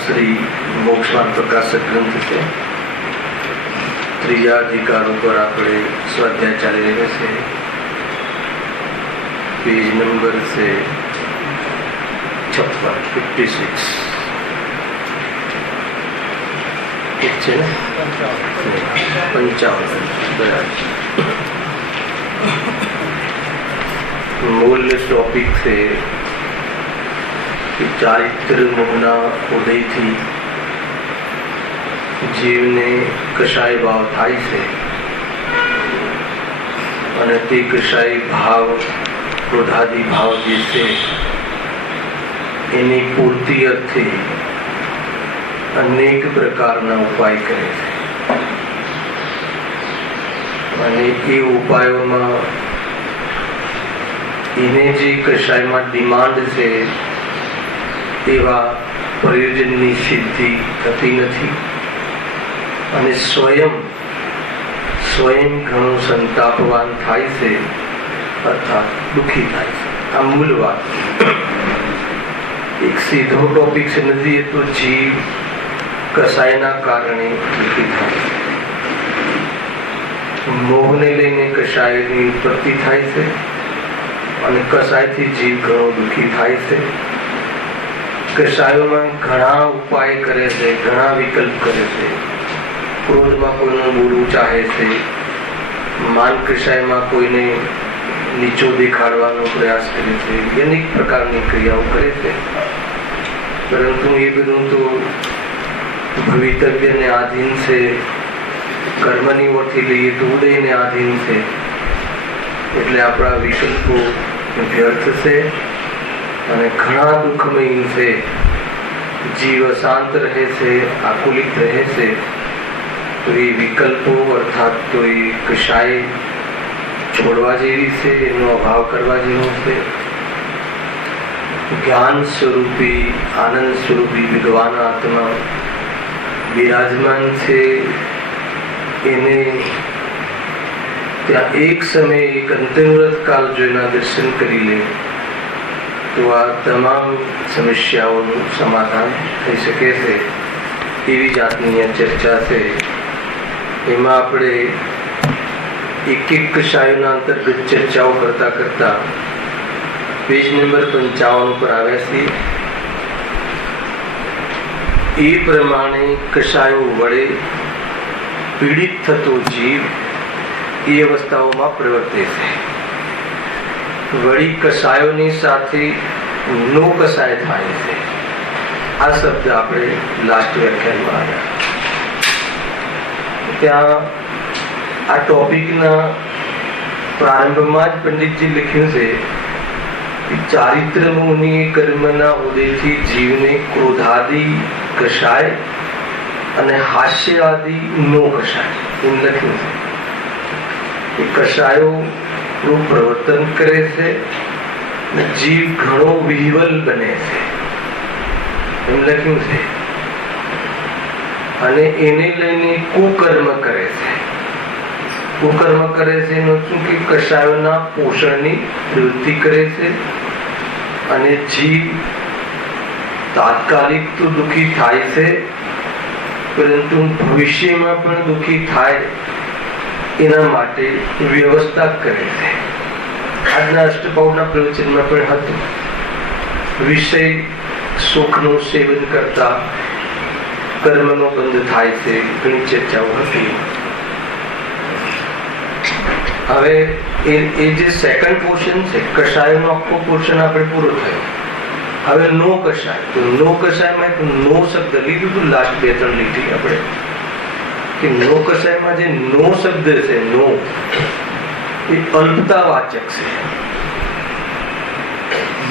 श्री मोक्षमान प्रकाशक ग्रंथ से त्रीजा अधिकारों पर આપણે સ્વાધ્યાય ચાલી રહ્યો છે। પેજ નંબર છે 56 ઠીક છે ને? 55 બરાબર। મૂળ ટોપિક છે ચારિત્ર મોહના ઉદયથી જીવને કશાય ભાવ થાય છે અને તે કશાય ભાવ ક્રોધાદી ભાવ જે છે એની પૂર્તિ અર્થે અનેક પ્રકારના ઉપાય કરે છે અને એ ઉપાયોમાં એને જે કશાયમાં ડિમાન્ડ છે એવા પ્રયોજનની સિદ્ધિ થતી નથી અને સ્વયં ઘણો સંતાપવાન થાય છે અર્થાત દુઃખી થાય છે। આ મૂળ વાત એક સીધો ટોપિક છે નથી, એ તો જીવ કસાયના કારણે દુઃખી થાય છે। મોહને લઈને કસાયની ઉત્પત્તિ થાય છે અને કસાયથી જીવ ઘણો દુઃખી થાય છે। કસાયોમાં ઘણા ઉપાય કરે છે, ઘણા વિકલ્પ કરે છે। ક્રોધમાં કોઈનું બોલવું ચાહે છે, માન કસાયમાં કોઈને નીચો દેખાડવાનો પ્રયાસ કરે છે, અનેક પ્રકારની ક્રિયાઓ કરે છે। પરંતુ એ બધું તો ભવિતવ્યને આધીન છે, કર્મની ઓરથી લઈએ તો ઉદયને આધીન છે, એટલે આપણા વિકલ્પો વ્યર્થ છે અને ઘણા દુઃખમય છે। જીવ અશાંત રહે છે, આકુલિત રહે છે, તો એ વિકલ્પો અર્થાત તો એ કશાય છોડવા જેવી છે, એનો અભાવ કરવા જેવો છે। જ્ઞાન સ્વરૂપી આનંદ સ્વરૂપી વિદ્વાન આત્મા બિરાજમાન છે, એને ત્યાં એક સમય એક અંતિમવ્રત કાળ જો એના દર્શન કરી લે તો આ તમામ સમસ્યાઓનું સમાધાન થઈ શકે છે। એવી જાતની ચર્ચા છે। એમાં આપણે એક કશાયોના અંતર્ગત ચર્ચાઓ કરતા કરતા પેજ નંબર 55 પર આવ્યા છીએ। એ પ્રમાણે કશાયો વડે પીડિત થતો જીવ એ અવસ્થાઓમાં પ્રવર્તે છે। વળી કસાયોની સાથે નો કસાય થાય છે। આ શબ્દ આપણે લાસ્ટ વ્યાખ્યાનમાં આવ્યા। ત્યાં આ ટોપિકના પ્રારંભમાં જ પંડિતજી લખ્યું છે કે ચારિત્ર મોહની કર્મના ઉદયથી જીવને ક્રોધાદિ કસાય અને હાસ્ય આદિ નો કસાય એમ લખ્યું છે। એ કસાયો પ્રવર્તન કરે છે, જીવ ઘણો વિહવલ બને છે એમ લખ્યું છે અને એને લઈને કુકર્મ કરે છે। કુકર્મ કરે છે એનો શું કે કશાયોના પોષણની પ્રવૃત્તિ કરે છે અને જીવ તાત્કાલિક તો દુઃખી થાય છે પરંતુ ભવિષ્યમાં પણ દુઃખી થાય એના માટે વ્યવસ્થા કરે છે। આજના અષ્ટપાઉના પ્રવચનમાં પણ હતું, વિષય સુખનું સેવન કરતા કર્મનો બંધ થાય છે, ઘણી ચર્ચાઓ હતી। હવે એ જે સેકન્ડ પોર્શન છે કશાયનો આખો પોર્શન આપણે પૂરો થયો। હવે નો કશાય, તો નો કશાયમાં નો શબ્દ લીધું હતું લાસ્ટ 2-3 લીટી આપણે કે નો કષાયમાં જે નો શબ્દ છે, નો એ અલ્પતાવાચક છે,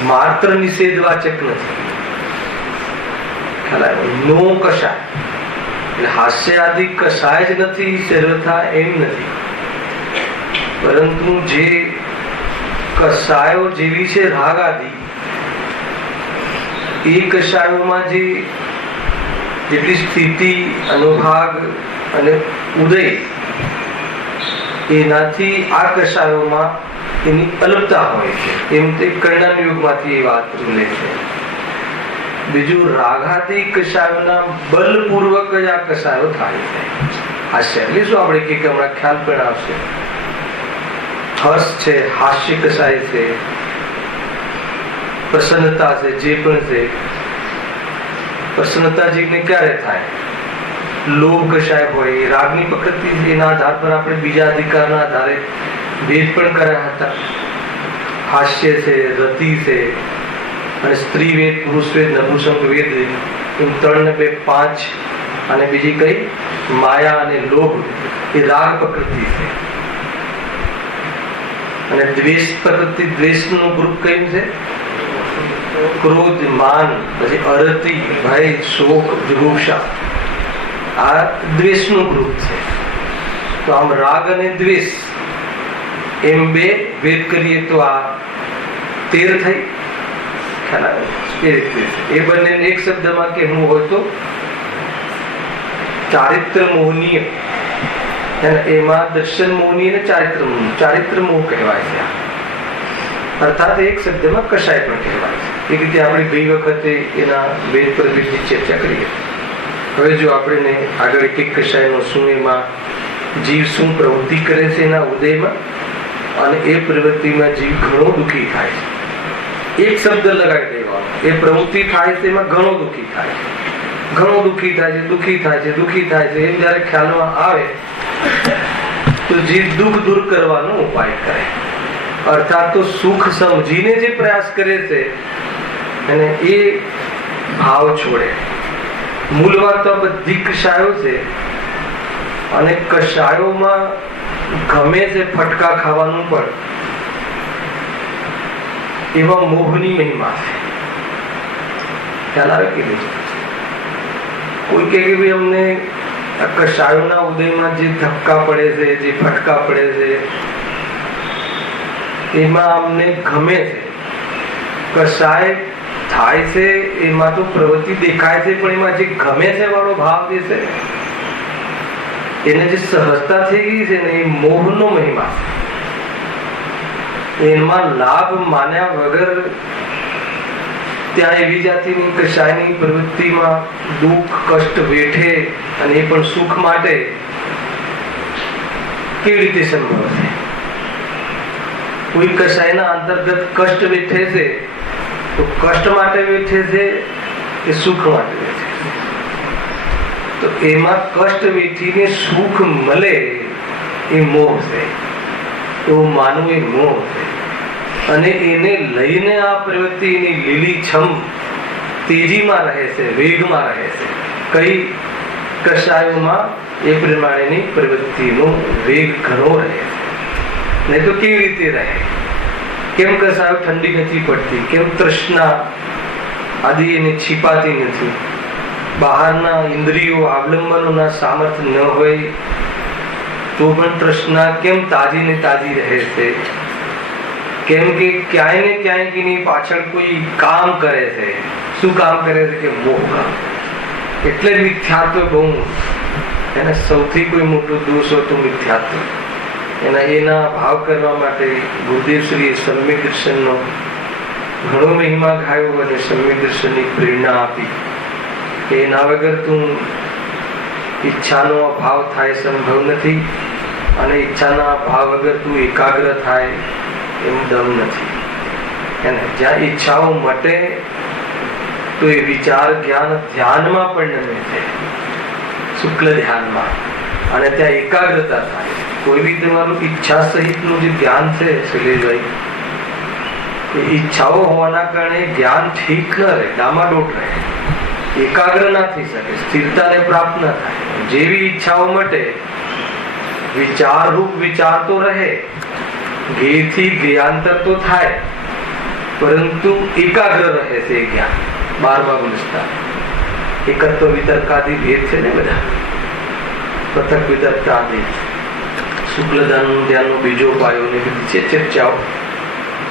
માત્ર નિષેધવાચક નથી. ખ્યાલ આવ્યો? નો કષાય એટલે હાસ્ય આદિ કષાય જ નથી સર્વથા એમ નથી, પરંતુ જે કષાયો જેવી છે રાગ આદિ, એ કષાયોમાં જેટલી સ્થિતિ, અનુભાગ અને ઉદય, એનાથી આ કષાયોમાં એની અલ્પતા હોય છે. એમ તે કર્ણન યુગમાંથી એ વાત બોલે છે. બીજું, રાગાદી કષાયોના બલપૂર્વક જ આ કષાયો થાય છે. હાસ્ય એટલે શું? આપણે કે હમણાં ખ્યાલ પણ આવશે. હર્ષ છે, હાસ્ય કષાય છે, પ્રસન્નતા છે, જે પણ છે. પ્રસન્નતા જીવને ક્યારે થાય? લોભ કષાય હોય, રાગની પ્રકૃતિ, એના આધાર પર આપણે બીજા અધિકારના આધારે ભેદ પણ કર્યા હતા. હાસ્ય છે, રતિ છે, અને સ્ત્રી વેદ, પુરુષ વેદ, નપુંસક વેદ, એમ 3 ને 2 5. અને બીજી કઈ? માયા અને લોભ, એ રાગ પ્રકૃતિ છે. અને દ્વેષ પ્રકૃતિ, દ્વેષનું ગ્રુપ કયું છે? ક્રોધ, માન, પછી અરતિ, ભય, શોક, જુગુપ્સા, આ દ્વેષનું ગ્રુપ છે. તો આમ રાગ અને દ્વેષ એમ 2 ભેદ કરીએ તો આ 13 થઈ. ખ્યાલ આવે? એ રીતે એ બંને એક શબ્દમાં કહેવું હોય તો ચારિત્ર મોહનીય, એમાં દર્શન મોહનીય ને ચારિત્ર મોહ કહેવાય છે. અર્થાત એક શબ્દમાં કષાય પણ કહેવાય છે. એ રીતે આપણે ગઈ વખતે એના વેદ પ્રભેદની ચર્ચા કરી. હવે જો આપણે આગળ એક કષાયનો શું, એમાં જીવ શું પ્રવૃત્તિ કરે છે એના ઉદયમાં, અને એ પ્રવૃત્તિમાં જીવ ઘણો દુઃખી થાય છે. એક શબ્દ લગાવી દેવાનો, એ પ્રવૃત્તિ થાય છે એમાં ઘણો દુઃખી થાય છે, ઘણો દુઃખી થાય છે, દુઃખી થાય છે, દુઃખી થાય છે. એમ જયારે ખ્યાલમાં આવે તો જીવ દુઃખ દૂર કરવાનો ઉપાય કરે. અર્થાત તો સુખ સમજીને જે પ્રયાસ કરે છે અને એ ભાવ છોડે. મૂળ વાત તો બધી કષાયો છે, અને કષાયોમાં ગમે છે ફટકા ખાવાનું પણ એવા મોહની મહિમા છે. ખ્યાલ આવે કે નહીં? કોઈ કે ભાઈ અમને કષાયોના ઉદયમાં જે ધક્કા પડે છે, જે ફટકા પડે છે, એમાં અમને ગમે છે. કષાય થાય છે એમાં તો પ્રવૃત્તિ દેખાય છે, પણ એમાં જે ગમે છે વાળો ભાવ જે છે, એને જે સહજતા થઈ ગઈ છે ને, એ મોહનો મહિમા છે. એમાં લાભ માન્યા વગર ત્યાં એવી જાતિની કષાયની પ્રવૃત્તિમાં દુઃખ કષ્ટ વેઠે, અને એ પણ સુખ માટે, કેવી રીતે સંભવ છે? કોઈ કષાયના અંતર્ગત કષ્ટ વેઠે છે તો કષ્ટ માટે વેઠે છે કે સુખ માટે વેઠે છે? તો એમાં કષ્ટ વેઠીને સુખ મળે એ મોહ છે. તો માનવું એ મોહ છે. અને એને લઈને આ પ્રવૃત્તિ એની લીલીછમ તેજીમાં રહે છે, વેગમાં રહે છે. કઈ કષાયોમાં એ પ્રમાણેની પ્રવૃત્તિનો વેગ ઘણો રહે છે. નહીં તો કેવી રીતે રહે? કેમ કષાયો ઠંડી નથી પડતી? કેમ તૃષ્ણા આદિ એને છીપાતી નથી? બહારના ઇન્દ્રિયો અવલંબનોના સામર્થ્ય ન હોય તો પણ તૃષ્ણા કેમ તાજી ને તાજી રહે છે? કેમ કે ક્યાંય ને ક્યાંય એની પાછળ કોઈ કામ કરે છે. શું કામ કરે છે? કે મોહ કામ. એટલે મિથ્યાત્વ બહુ, એને સૌથી કોઈ મોટો દોષ હોય તો મિથ્યાત્વ. એના ભાવ કરવા માટે ગુરુદેવ શ્રીએ સમ્યક દર્શનનો ઘણો મહિમા ગાયો અને સમ્યક દર્શનની પ્રેરણા આપી. એના વગર તું ઈચ્છાનો અભાવ થાય સંભવ નથી, અને ઈચ્છાના ભાવ વગર તું એકાગ્ર થાય એમ દમ નથી. એને જ્યાં ઈચ્છાઓ મટે તો એ વિચાર જ્ઞાન ધ્યાનમાં પણ નમે છે, શુક્લ ધ્યાનમાં, અને ત્યાં એકાગ્રતા થાય. કોઈ બી તમારું ઈચ્છા સહિતનું જે જ્ઞાન છે શૈલેષભાઈ, એ ઈચ્છાઓ હોવાના કારણે જ્ઞાન ઠીક ન રહે, ડામાડોળ રહે. એકાગ્ર ના થઈ શકે, સ્થિરતાને પ્રાપ્ત ના થાય. જેવી ઈચ્છાઓ માટે વિચારરૂપ વિચાર તો રહે, જ્ઞેયથી જ્ઞેયાંતર તો થાય, પરંતુ એકાગ્ર રહે છે જ્ઞાન. 12મા ગુણસ્થાન એકત્વ વિતર્કાદિ ભેદ છે ને બધા, પૃથક વિતર્કાદિ, શુક્લ ધ્યાનનો બીજો પાયો ને બધી છે ચર્ચાઓ,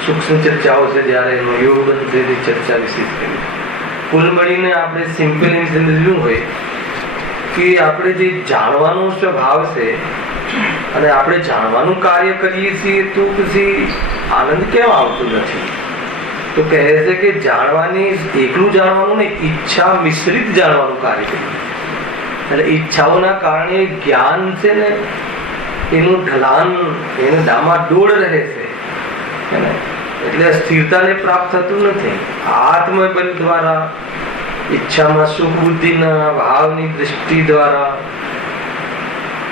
સૂક્ષ્મ ચર્ચાઓ છે. જયારે એનો યોગ બનશે તે ચર્ચા વિશેષ કરી. કુલ મળીને આપણે સિમ્પલ એમ સમજવું હોય કે આપણે જે જાણવાનો સ્વભાવ છે અને આપણે જાણવાનું કાર્ય કરીએ છીએ તો પછી આનંદ કેમ આવતો નથી? તો કહે છે કે જાણવાની, એકલું જાણવાનું નહીં, ઈચ્છા મિશ્રિત જાણવાનું કાર્ય કરીએ. એટલે ઈચ્છાઓના કારણે જ્ઞાન છે ને એનું ઢલાન, એનું ડામાડોળ રહે છે, એટલે સ્થિરતાને પ્રાપ્ત થતું નથી. આત્મબળ દ્વારા, ઈચ્છામાં સુખ બુદ્ધિના ભાવની દ્રષ્ટિ દ્વારા,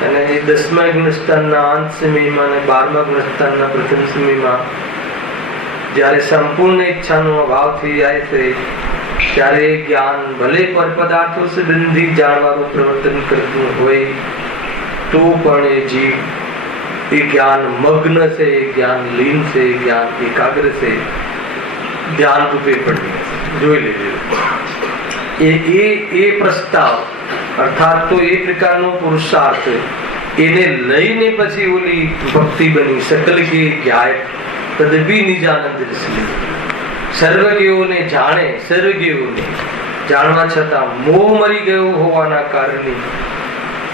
અને 10મા ગુણસ્થાનના અંત સમયમાં અને 12મા ગુણસ્થાનના પ્રથમ સમયમાં જ્યારે સંપૂર્ણ ઈચ્છાનો અભાવ થઈ જાય છે ત્યારે જ્ઞાન ભલે પર પદાર્થો સંબંધી જાણવાનું પ્રવર્તન કરતું હોય તો પણ એ જીવ એ જ્ઞાન મગ્ન છે, જ્ઞાન લીન છે, જ્ઞાન એકાગ્ર છે, ધ્યાન રૂપે પડી જોઈ લેજો. એ પ્રસ્તાવ અર્થાત તો એ પ્રકારનો પુરુષાર્થ એને લઈને પછી ઓલી ભક્તિ બની. સકલ કે જ્ઞાય તદભી નિજાનંદ રસલી. સર્વજ્ઞોને જાણે, સર્વજ્ઞોને જાણવા છતાં મોહ મરી ગયો હોવાના કારણે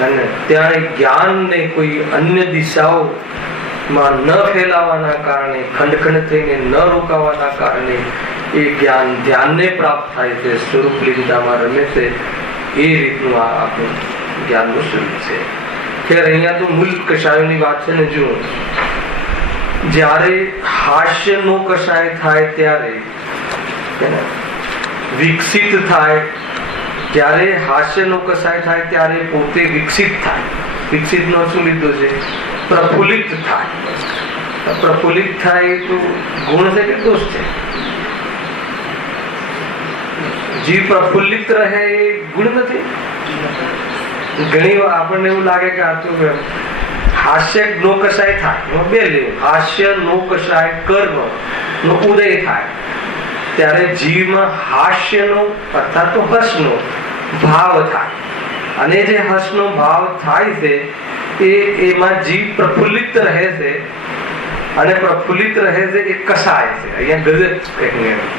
અને ત્યાં જ્ઞાનને કોઈ અન્ય દિશાઓમાં ન ફેલાવાના કારણે, ખંડ ખંડ થઈને ન રોકાવાના કારણે એ જ્ઞાન ધ્યાનને પ્રાપ્ત થાય છે, સ્વરૂપ લીંદામાં રમે છે. એ રીતનું આ આપણું જ્ઞાનનું સ્વરૂપ છે. ખેર અહીંયા તો મૂળ કષાયોની વાત છે ને. જો જ્યારે હાસ્યનો કષાય થાય ત્યારે વિકસિત થાય, જ્યારે હાસ્યનો કષાય થાય ત્યારે પોતે વિકસિત થાય. વિકસિત નો શું લીધો છે? પ્રફુલ્લિત થાય. પ્રફુલ્લિત થાય તો ગુણ છે કે દોષ છે? જીવ પ્રફુલ્લિત રહે એ ગુણ નથી. ઘણી વાર આપણને એવું લાગે કે આ તો હાસ્ય નો કષાય થાય, એમાં બે લેવું. હાસ્ય નો કષાય કર્મ નો ઉદય થાય ત્યારે જીવમાં હાસ્યનો અર્થાત તો હર્ષનો ભાવ થાય. અને જે હર્ષનો ભાવ થાય છે એમાં જીવ પ્રફુલ્લિત રહે છે. અને પ્રફુલ્લિત રહે છે એ કષાય છે. અહીંયા ગજબ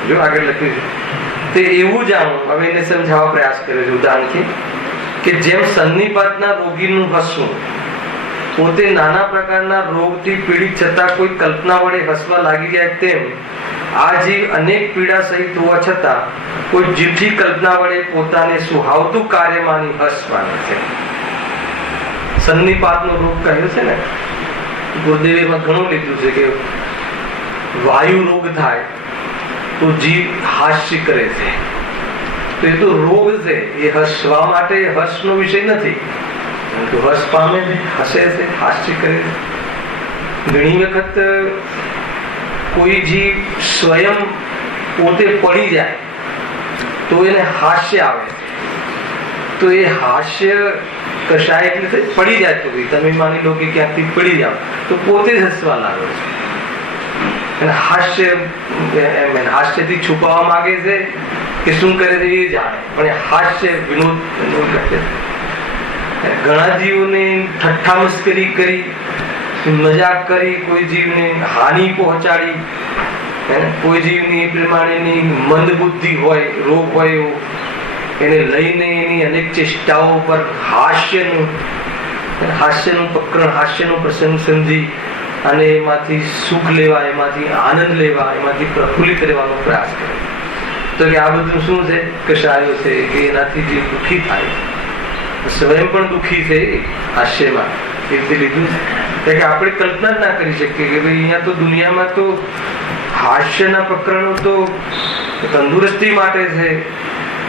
જો આગળ લખ્યું છે તે એવું જાણો. હવે એને સમજાવવા પ્રયાસ કર્યો છે ઉદાહરણથી કે જેમ સન્નિપાતના રોગીનું હસવું પોતે નાના પ્રકારના રોગથી પીડિત છતાં કોઈ કલ્પના વડે હસવા લાગી જાય, તેમ આ જીવ અનેક પીડા સહિત હોવા છતાં કોઈ જીવથી કલ્પના વડે પોતાને સુહાવતું કાર્ય માની હસવાનું છે. સન્નિપાતનો રોગ કહ્યો છે ને, ગુરુદેવે ઘણું લીધું છે કે વાયુ રોગ થાય તો જીવ હાસ્ય કરે છે. તો એ તો રોગ છે, એ હસવા માટે હર્ષનો વિષય નથી. હર્ષ પામે છે, હસે છે, હાસ્ય કરે છે. ઘણી વખત કોઈ જીવ સ્વયં પોતે પડી જાય તો એને હાસ્ય આવે છે. તો એ હાસ્ય કશાય એટલે પડી જાય તો તમે માની લો કે ક્યાંકથી પડી જાઓ તો પોતે જ હસવા લાગે છે. હાસ્યથી છુપાવવા માંગે છે કે શું કરે છે એ જાણે, પણ હાસ્ય વિનોદ કરે. ઘણા જીવોને ઠઠ્ઠા મસ્કરી કરી, મજાક કરી, કોઈ જીવને હાનિ પહોંચાડી, કોઈ જીવની એ પ્રમાણેની મંદ બુદ્ધિ હોય, રોગ હોય એવો, એને લઈને એની અનેક ચેષ્ટાઓ પર હાસ્યનું પ્રકરણ, હાસ્યનો પ્રસંગ સમજી અને એમાંથી સુખ લેવા, એમાંથી આનંદ લેવા, એમાંથી પ્રફુલ્લિત રહેવાનો પ્રયાસ કરે. તો કે આ બધું શું છે? કશાયો છે કે એનાથી જે દુઃખી થાય, સ્વયં પણ દુઃખી છે હાસ્યમાં, એ રીતે લીધું છે કે આપણે કલ્પના જ ના કરી શકીએ કે ભાઈ અહીંયા તો દુનિયામાં તો હાસ્યના પ્રકરણો તો તંદુરસ્તી માટે છે,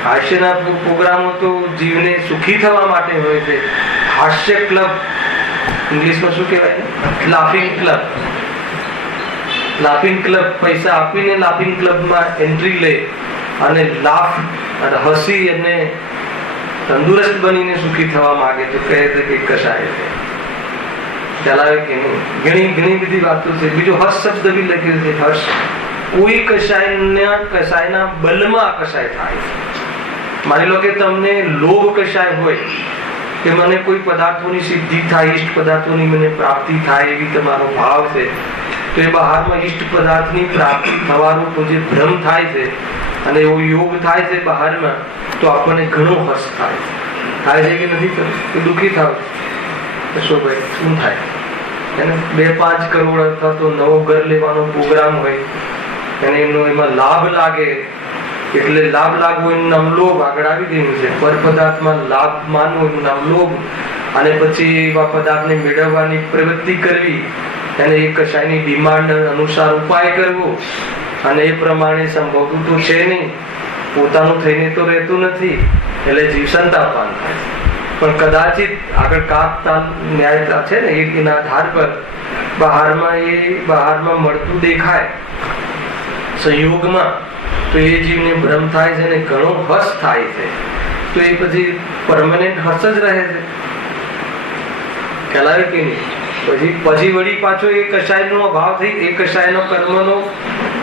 હાસ્યના પ્રોગ્રામો તો જીવને સુખી થવા માટે હોય છે. હાસ્ય ક્લબ, ઇંગ્લિશમાં શું કહેવાય? Laughing club. લાફિંગ ક્લબ પૈસા આપીને લાફિંગ ક્લબમાં એન્ટ્રી લે અને લાફ અને હસી અને તંદુરસ્ત બનીને સુખી થવા માંગે તો કહે છે કે કશાય છે. ચલાવે કે નહીં. ઘણી બધી વાતો છે. બીજો હર્ષ શબ્દ બી લખ્યો છે. હર્ષ કોઈ કશાયના બલમાં કશાય થાય છે. માની લો કે તમને લોભ કશાય હોય કે મને કોઈ પદાર્થોની સિદ્ધિ થાય, ઈષ્ટ પદાર્થોની મને પ્રાપ્તિ થાય એવી તમારો ભાવ છે, તો એ બહારમાં ઈષ્ટ પદાર્થની પ્રાપ્તિ થવાનો જે ભ્રમ થાય છે અને એવો યોગ થાય છે બહારમાં, તો આપણને ઘણો હર્ષ થાય છે કે નથી થતું? દુઃખી થાવ શું ભાઈ, શું થાય? એને 2-5 કરોડ અથવા તો નવો ઘર લેવાનો પ્રોગ્રામ હોય અને એનો એમાં લાભ લાગે, એટલે લાભ લાગવો એનું નામ લોભ આગળ આવી ગયું છે. પર પદાર્થમાં લાભ માનવો એનું નામ લોભ, અને પછી એવા પદાર્થને મેળવવાની પ્રવૃત્તિ કરવી અને એ કશાયની ડિમાન્ડ અનુસાર ઉપાય કરવો, અને એ પ્રમાણે સંભવતું તો છે નહીં, પોતાનું થઈને તો રહેતું નથી, એટલે જીવ સંતાપાન થાય. પણ કદાચિત આગળ કાકતાલ ન્યાય છે ને એના આધાર પર બહારમાં મળતું દેખાય સંયોગમાં, તો એ જીવને ભ્રમ થાય છે અને ઘણો હર્ષ થાય છે. તો એ પછી પરમાનન્ટ હર્ષ જ રહે છે. ખ્યાલ આવે કે નહીં? પછી વળી પાછો એ કશાયનો અભાવ થઈ, એ કશાયનો કર્મનો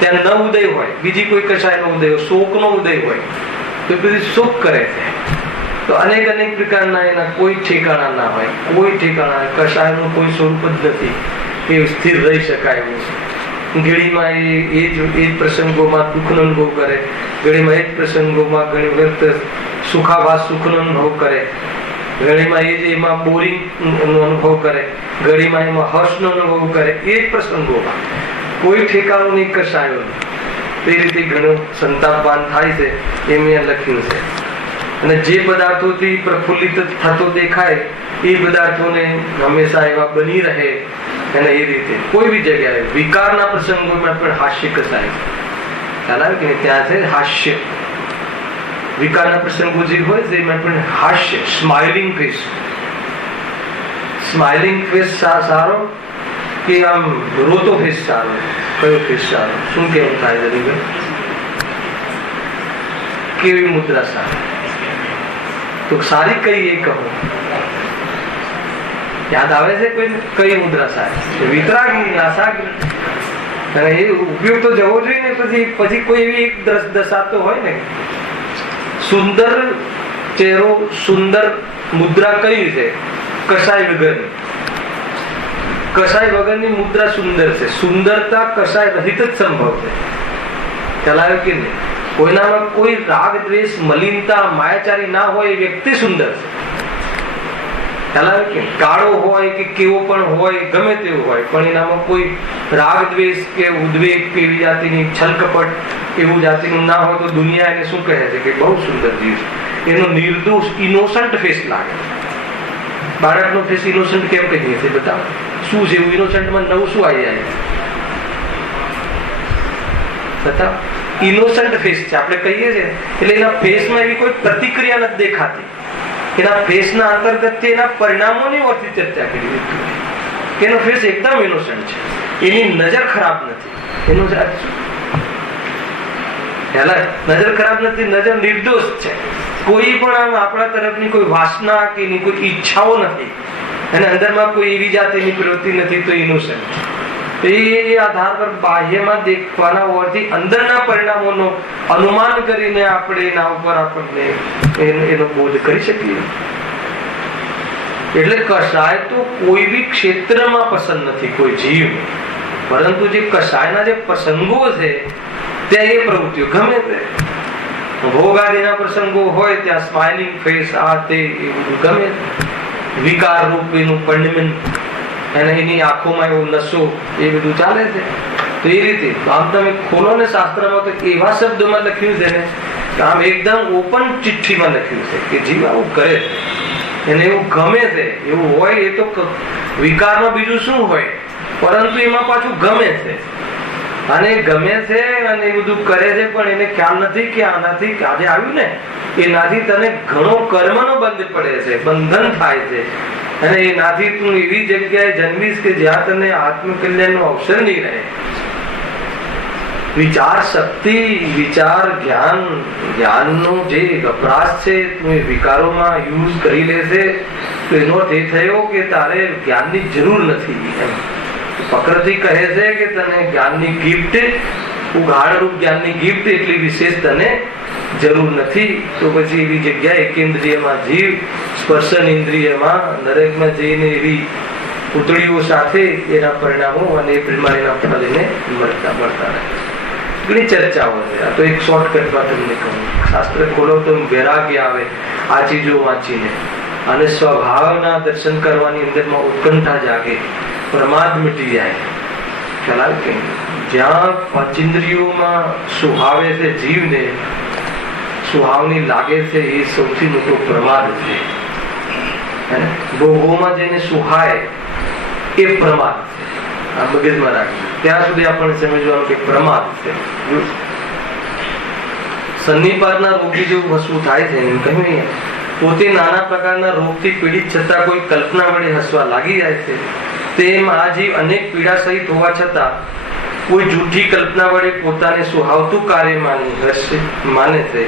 ત્યાં ન ઉદય હોય, બીજી કોઈ કશાયનો ઉદય હોય, શોકનો ઉદય હોય, તો પછી શોક કરે છે. તો અનેક પ્રકારના એના કોઈ ઠેકાણા ના હોય, કોઈ ઠેકાણા. કશાયનું કોઈ સ્વરૂપ જ નથી કે સ્થિર રહી શકાય એવું છે. ઘડીમાં એ જ પ્રસંગોમાં દુઃખનો અનુભવ કરે, ઘડીમાં એ જ પ્રસંગોમાં ઘણી વખત સુખાભાસ સુખનો અનુભવ કરે, ઘડીમાં એ જ એમાં બોરિંગ નો અનુભવ કરે, ઘડીમાં એમાં હર્ષનો અનુભવ કરે. એ જ પ્રસંગોમાં કોઈ ઠેકાણું નહીં કશાયું. એ રીતે ઘણું સંતાપવાન થાય છે એ મેં લખ્યું છે. અને જે પદાર્થોથી પ્રફુલ્લિત થતો દેખાય એ પદાર્થોને હંમેશા એવા બની રહે. અને એ રીતે કોઈ બી જગ્યાએ વિકારના પ્રસંગોમાં પણ હાસ્ય કસાય છે. ખ્યાલ આવે કે ત્યાં છે હાસ્ય. વિકારના પ્રસંગો જે હોય છે એમાં પણ હાસ્ય, સ્માઇલિંગ ફેસ. સ્માઇલિંગ ફેસ સારો કે આમ રોતો ફેસ સારો? કયો ફેસ સારો? શું કેવું થાય છે? કેવી મુદ્રા સારી? તો સારી કઈ એ કહો. યાદ આવે છે કોઈ? કઈ મુદ્રા સારી? વિતરાગની, આશાગ્ની. અને એ ઉપયોગ તો જવો જોઈએ ને. પછી કોઈ એવી એક દશા તો હોય ને, સુંદર ચહેરો, સુંદર મુદ્રા કઈ છે? કશાય વગરની. કશાય વગરની મુદ્રા સુંદર છે. સુંદરતા કશાય રહિત જ સંભવ છે. ચલાવે કે નહીં? કોઈનામાં કોઈ રાગ દ્વેષ મલિનતા માયાચારી ના હોય એ વ્યક્તિ સુંદર છે. કાળો હોય કે કેવો પણ હોય, ગમે તેવું હોય, પણ એનામાં કોઈ રાગ દ્વેષ કે ઉદ્વેગ કે એવી જાતિની છલકપટ એવું જાતિનું ના હોય તો દુનિયા એને શું કહે છે કે બહુ સુંદર જીવ છે. એનો નિર્દોષ ઇનોસન્ટ ફેસ લાગે. બાળકનો ફેસ ઇનોસન્ટ કેમ કહીએ છીએ? બતાવો શું છે એવું ઇનોસન્ટમાં નવું શું આવી જાય? બતાવો. ઇનોસન્ટ ફેસ છે આપણે કહીએ છીએ, એટલે એના ફેસમાં એવી કોઈ પ્રતિક્રિયા નથી દેખાતી. એના ફેસના અંતર્ગત એના પરિણામોની ઓછી ચર્ચા કરી કે એનો ફેસ એકદમ ઇનોસન્ટ છે, એની નજર ખરાબ નથી. એનું નજર ખરાબ નથી, નજર નિર્દોષ છે. કોઈ પણ આમ આપણા તરફની કોઈ વાસના કે એની કોઈ ઈચ્છાઓ નથી, અને અંદરમાં કોઈ એવી જાતિની પ્રવૃત્તિ નથી, તો ઇનોસન્ટ. એ આધાર પર બાહ્યમાં દેખવાના હોવાથી અંદરના પરિણામોનો અનુમાન કરીને આપણે એના ઉપર આપણને એનો બોધ કરી શકીએ. એટલે કશાય તો કોઈ બી ક્ષેત્રમાં પસંદ નથી કોઈ જીવ, પરંતુ જે કશાયના જે પ્રસંગો છે ત્યાં એ પ્રવૃત્તિઓ ગમે તે ભોગાદિના પ્રસંગો હોય ત્યાં સ્માઇલિંગ ફેસ આ તે ગમે. વિકાર રૂપ એનું પંડમિન અને એની આંખોમાં એવો નશો એ બધું ચાલે છે. તો એ રીતે આમ તમે ખોલો ને શાસ્ત્રમાં તો એવા શબ્દોમાં લખ્યું છે ને, આમ એકદમ ઓપન ચિઠ્ઠીમાં લખ્યું છે કે જીવ આવું કરે છે, એને એવું ગમે છે. એવું હોય એ તો વિકારમાં બીજું શું હોય, પરંતુ એમાં પાછું ગમે છે અને ગમે છે અને એ બધું કરે છે, પણ એને ખ્યાલ નથી કે આનાથી આજે આવ્યું ને એનાથી તને ઘણો કર્મનો બંધ પડે છે, બંધન થાય છે, અને એનાથી તું એવી જગ્યાએ જન્મીશ કે જ્યાં તને આત્મકલ્યાણનો અવસર નહીં રહે. વિચાર શક્તિ, વિચાર જ્ઞાનનો જે વપરાશ છે તું એ વિકારોમાં યુઝ કરી લેશે તો એનો અર્થ એ થયો કે તારે જ્ઞાનની જરૂર નથી એમ. પ્રકૃતિ કહે છે કે તને જ્ઞાનની ગિફ્ટ, ઉઘાડ રૂપ જ્ઞાનની ગિફ્ટ એટલી વિશેષ તને જરૂર નથી. તો પછી એવી જગ્યા એકેન્દ્રિયમાં જીવ, સ્પર્શન ઇન્દ્રિયમાં દરેકમાં જઈને એવી પૂતળીઓ સાથે એના પરિણામો અને એ પ્રમાણેના ફળ એને મળતા રહે. ઘણી ચર્ચાઓ છે. આ તો એક શોર્ટકટમાં તમને કહું, શાસ્ત્ર ખોલો તો વૈરાગ્ય આવે આ ચીજો વાંચીને, અને સ્વભાવના દર્શન કરવાની અંદરમાં ઉત્કંઠા જાગે, પ્રમાદ મિટી જાય. ખ્યાલ આવે કે જ્યાં પંચેન્દ્રિયોમાં સુહાવે છે જીવને, સુહાવની લાગે છે, એ સૌથી મોટો પ્રમાદ છે. ભોગોમાં જઈને સુહાય એ પ્રમાદ છે. આ મગજમાં રાખી ત્યાં સુધી આપણને સમજવાનું કે પ્રમાદ છે. સન્નિપાતના રોગી જેવું હસવું થાય છે એમ કહ્યું નહીં. પોતે નાના પ્રકારના રોગથી પીડિત છતાં કોઈ કલ્પના વડે હસવા લાગી જાય છે. તેમ આ જીવ અનેક પીડા સહિત હોવા છતાં કોઈ જૂઠી કલ્પના વડે પોતાને સુહાવતું કાર્ય માને છે,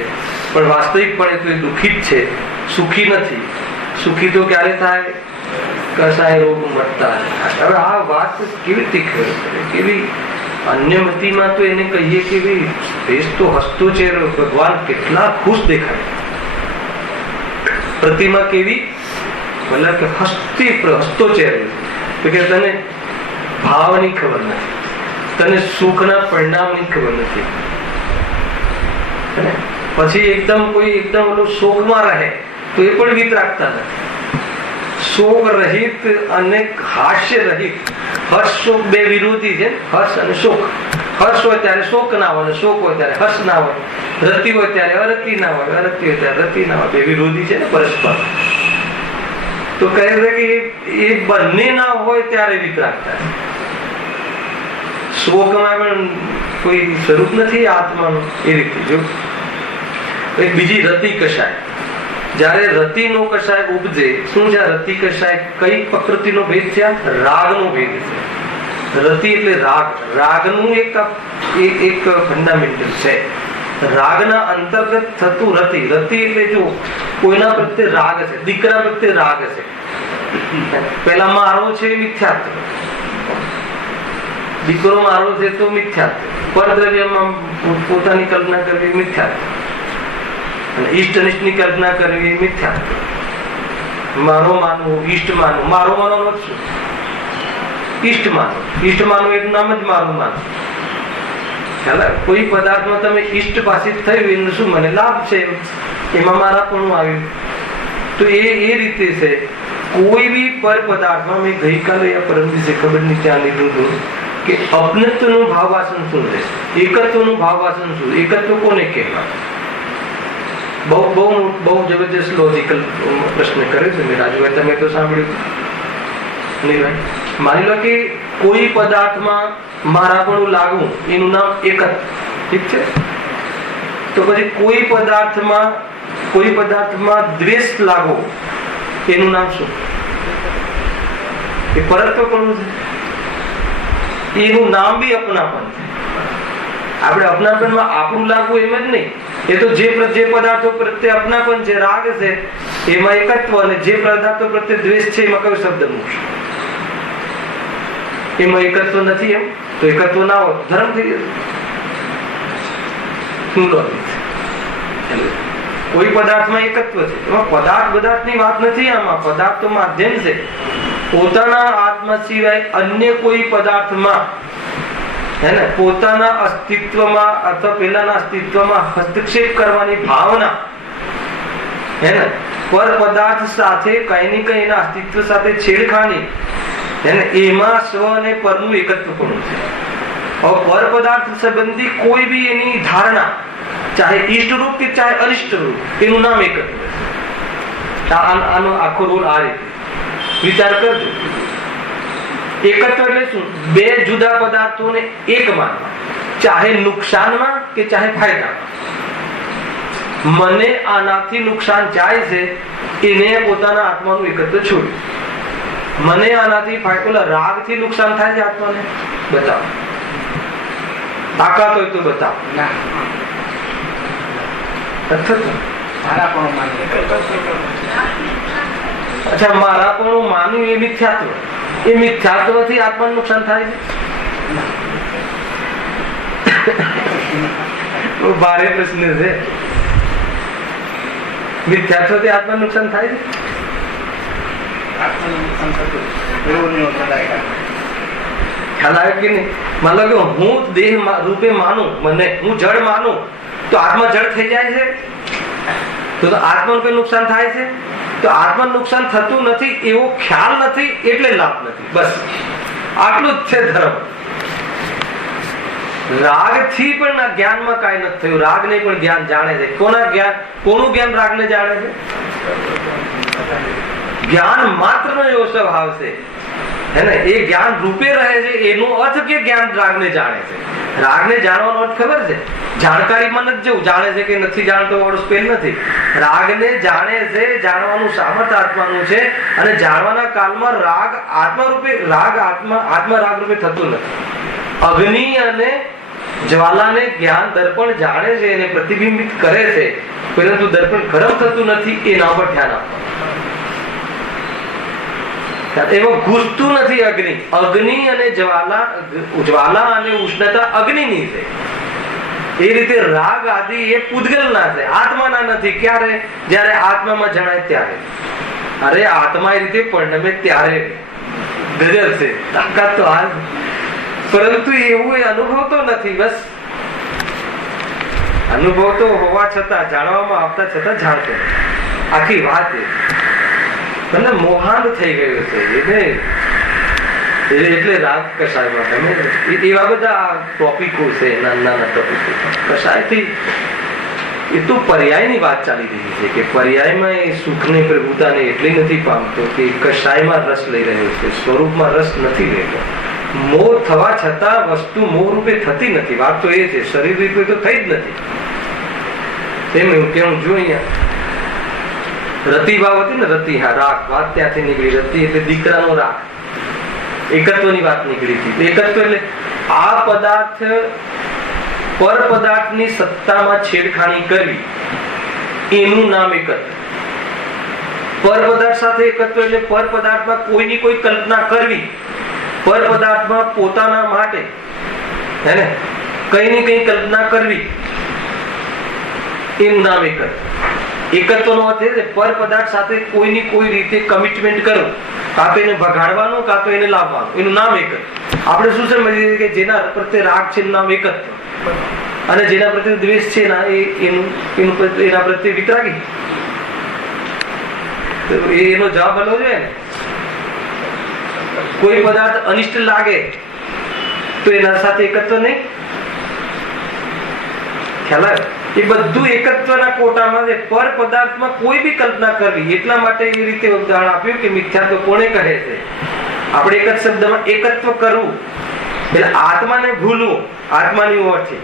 પણ વાસ્તવિકપણે તો એ દુઃખી જ છે, સુખી નથી. સુખી તો ક્યારે થાય? કસાય રોગ મટતા. હવે આ વાત કેવી રીતે ખબર પડે? કેવી અન્યમતીમાં તો એને કહીએ કે ભાઈ દેશ તો હસતો ચહેરો, ભગવાન કેટલા ખુશ દેખાય. પ્રતિમા કેવી? મતલબ કે હસતો ચહેરો, તો કે તને ભાવની ખબર નથી, તને સુખના પરિણામની ખબર નથી. પછી એકદમ ઓલું શોકમાં રહે તો એ પણ વિતરાગતા નથી. શોક રહિત અને હાસ્ય રહિત. હર્ષ શોક બે વિરોધી છે. હર્ષ અને શોક. હર્ષ હોય ત્યારે શોક ના હોય, શોક હોય ત્યારે હર્ષ ના હોય, રતિ હોય ત્યારે અરતિ ના હોય, અરતિ હોય ત્યારે રતિ ના હોય. બે વિરોધી છે ને પરસ્પર. તો કહે છે કે એ બંને ના હોય ત્યારે વિતરાગતા. શોકમાં પણ કોઈ સ્વરૂપ નથી આત્માનું. એ રીતે જો એક બીજી રતિ કશાય. જયારે રતિનો કશાય ઉપજે, શું છે રતિ કશાય? કઈ પ્રકૃતિનો ભેદ છે? રાગનો ભેદ છે. રતિ એટલે રાગ. રાગનું એક ફંડામેન્ટલ છે. રાગના અંતર્ગત થતું રતિ. રતિ એટલે જો કોઈના પ્રત્યે રાગ છે, દીકરા પ્રત્યે રાગ છે, પેલા મારો છે મિથ્યાત્વ, દીકરો મારો છે તો મિથ્યાત્વ, પરદ્રવ્યમાં પોતાની કલ્પના કરવી મિથ્યાત્વ, ઈષ્ટ અનિષ્ટની કલ્પના કરવી મિથ્યાત્વ. મારો માનવું, ઈષ્ટ માનવું. મારો માનવાનો શું? ઈષ્ટ માનવું. ઈષ્ટ માનવું એનું નામ જ મારું માનવું. કોઈ પદાર્થમાં તમે ઈષ્ટ પાસિત થયું એનું શું મને લાભ છે, એમાં મારા પણ આવ્યું. તો એ રીતે છે. કોઈ બી પર પદાર્થમાં મેં ગઈકાલે યા પરમ દિવસે ખબર નહીં ત્યાં લીધું હતું કે અપનત્વનું ભાવવાસન શું છે, એકત્વનું ભાવવાસન શું. એકત્વ કોને કહેવાય? બહુ જબરજસ્ત લોજિકલ પ્રશ્ન કર્યો છે મેં. રાજુભાઈ તમે તો સાંભળ્યું નહીં ભાઈ? માની લો કે કોઈ પદાર્થમાં મારાપણું લાગવું એનું નામ એકત્વ. ઠીક છે? તો પછી કોઈ પદાર્થમાં દ્વેષ લાગવો એનું નામ શું? એ પરત્વ પણ છે. એનું નામ બી અપનાપન છે. આપણે અપનાપનમાં આપણું લાગવું એમ જ નહીં. એ તો જે પદાર્થો પ્રત્યે અપનાપન છે, રાગ છે, એમાં એકત્વ, અને જે પદાર્થો પ્રત્યે દ્વેષ છે એમાં કયો શબ્દ મૂકશે? એમાં એકત્વ નથી એમ તો એકત્વ ના હોય ધર્મ થઈ જશે. શું લોજિક છે? કોઈ પદાર્થમાં એકત્વ છે, એમાં પદાર્થની વાત નથી. આમાં પદાર્થ તો માધ્યમ છે. પોતાના આત્મા સિવાય અન્ય કોઈ પદાર્થમાં પોતાના અસ્તિત્વમાં અથવા પેલાના અસ્તિત્વમાં હસ્તક્ષેપ કરવાની ભાવના પર પદાર્થ સાથે કઈ ને કઈ એના અસ્તિત્વ સાથે છેડખાની, એમાં સ્વ અને પરનું એકત્વ પણ છે. હવે પર પદાર્થ સંબંધી કોઈ બી એની ધારણા, ચાહે ઈષ્ટરૂપ કે ચાહે અનિષ્ટરૂપ, એનું નામ એકત્વ છે. આનો આખો રોલ આ રીતે વિચાર કરજો. એકત્વ એટલે શું? બે જુદા પદાર્થોને એક માનવા, ચાહે નુકસાનમાં કે ચાહે ફાયદામાં. મને આનાથી નુકસાન જાય છે, એને પોતાના આત્માનું એકત્વ છોડ્યું. મને આનાથી રાગથી નુકસાન થાય છે આત્માને, બતાવો. તાકાત હોય તો બતાવો. અચ્છા, મારા પણ માનું એ મિથ્યાત્વ. એ મિથ્યાત્વથી આત્માનું નુકસાન થાય છે. ભારે પ્રશ્ન છે. મિથ્યાત્વથી આત્માનું નુકસાન થાય છે. ખ્યાલ આવે કે નહીં? માનો કે હું દેહ રૂપે માનું, મને હું જળ માનું, તો આત્મા જળ થઈ જાય છે. તો આત્માનું કઈ નુકસાન થાય છે? તો આત્મા નુકસાન થતું નથી એવો ખ્યાલ નથી એટલે લાભ નથી. બસ આટલું જ છે ધર્મ. રાગ થી પણ જ્ઞાનમાં કાંઈ નથી થયું. રાગ ને પણ જ્ઞાન જાણે છે. કોનું જ્ઞાન રાગ ને જાણે છે? જ્ઞાન માત્ર નો એવો સ્વભાવ છે, હે ને? એ જ્ઞાન રૂપે રહે છે. એનો અર્થ કે જ્ઞાન રાગ ને જાણે છે. રાગ ને જાણવાનો અર્થ ખબર છે? જાણકારીમાં નથી જવું. જાણે છે કે નથી જાણતો વાળો સ્પેલ નથી. રાગ ને જાણે છે. જાણવાનું સામર્થ્ય આત્માનું છે. અને જાણવાના કાળમાં રાગ આત્મા રૂપે આત્મા રાગ રૂપે થતું નથી. અગ્નિ અને જ્વાલાને જ્ઞાન દર્પણ જાણે છે, એને પ્રતિબિંબિત કરે છે, પરંતુ દર્પણ ગરમ થતું નથી. એના પર ધ્યાન આપવાનું. એમાં ઘૂસતું નથી અગ્નિ. અગ્નિ અને જ્વાલા અને ઉષ્ણતા અગ્નિની છે. એ રીતે રાગ આદિ એ પૂતગલના છે, આત્માના નથી. ક્યારે? જ્યારે આત્મામાં જણાય ત્યારે. અરે આત્મા એ રીતે પરિણમે ત્યારે ગજબ છે. તાકાત તો હાલ, પરંતુ એવું અનુભવ તો નથી. બસ અનુભવ તો હોવા છતાં, જાણવામાં આવતા છતાં જાણતો નથી. આખી વાત તમને મોહાંત થઈ ગયું છે. એટલે રાગ કશાયમાં તમે એવા બધા ટોપિકો છે, નાના ટોપિકો. કશાયથી એ તો પર્યાયની વાત ચાલી રહી છે કે પર્યાયમાં એ સુખની પ્રભુતાને એટલી નથી પામતો કે કશાયમાં રસ લઈ રહ્યો છે, સ્વરૂપમાં રસ નથી લેતો. મોહ થવા છતાં વસ્તુ મોહ રૂપે થતી નથી. વાત તો એ છે, શરીર રૂપે તો થઈ જ નથી. તેમ એવું કેવું જો અહીંયા રતિભાવ હતી ને, રતિ, હા, રાગ, વાત ત્યાંથી નીકળી. રતિ એટલે દીકરાનો રાગ, એકત્વની વાત નીકળી હતી. એકત્વ એટલે આ પદાર્થ પર પદાર્થની સત્તામાં છેડખાની કરવી, એનું નામ એકત્વ. પર પદાર્થ સાથે એકત્વ એટલે પર પદાર્થમાં કોઈની કોઈ કલ્પના કરવી, પર પદાર્થમાં પોતાના માટે, હે ને, કઈ ની કઈ કલ્પના કરવી, એનું નામ એકત્વ. એકત્વનો અર્થ એ છે પર પદાર્થ સાથે કોઈની કોઈ રીતે કમિટમેન્ટ કરવું, કાં તો એને ભગાડવાનું, કાં તો એને લાવવાનું, એનું નામ એકત્વ. આપણે શું સમજીએ કે જેના પ્રત્યે રાગ છે એનું નામ એકત્વ, અને જેના પ્રત્યે દ્વેષ છે એના પ્રત્યે વિતરાગી. એનો જવાબ બનવો જોઈએ ને. કોઈ પદાર્થ અનિષ્ટ લાગે તો એના સાથે એકત્વ નહીં. ખ્યાલ આવે? એ બધું એકત્વના કોટામાં છે. પર પદાર્થમાં કોઈ બી કલ્પના કરવી. એટલા માટે એ રીતે ઉદાહરણ આપ્યું કે મિથ્યાત્વ કોને કહે છે? આપણે એક જ શબ્દમાં એકત્વ કરવું એટલે આત્માને ભૂલવું, આત્માની ઓળખી.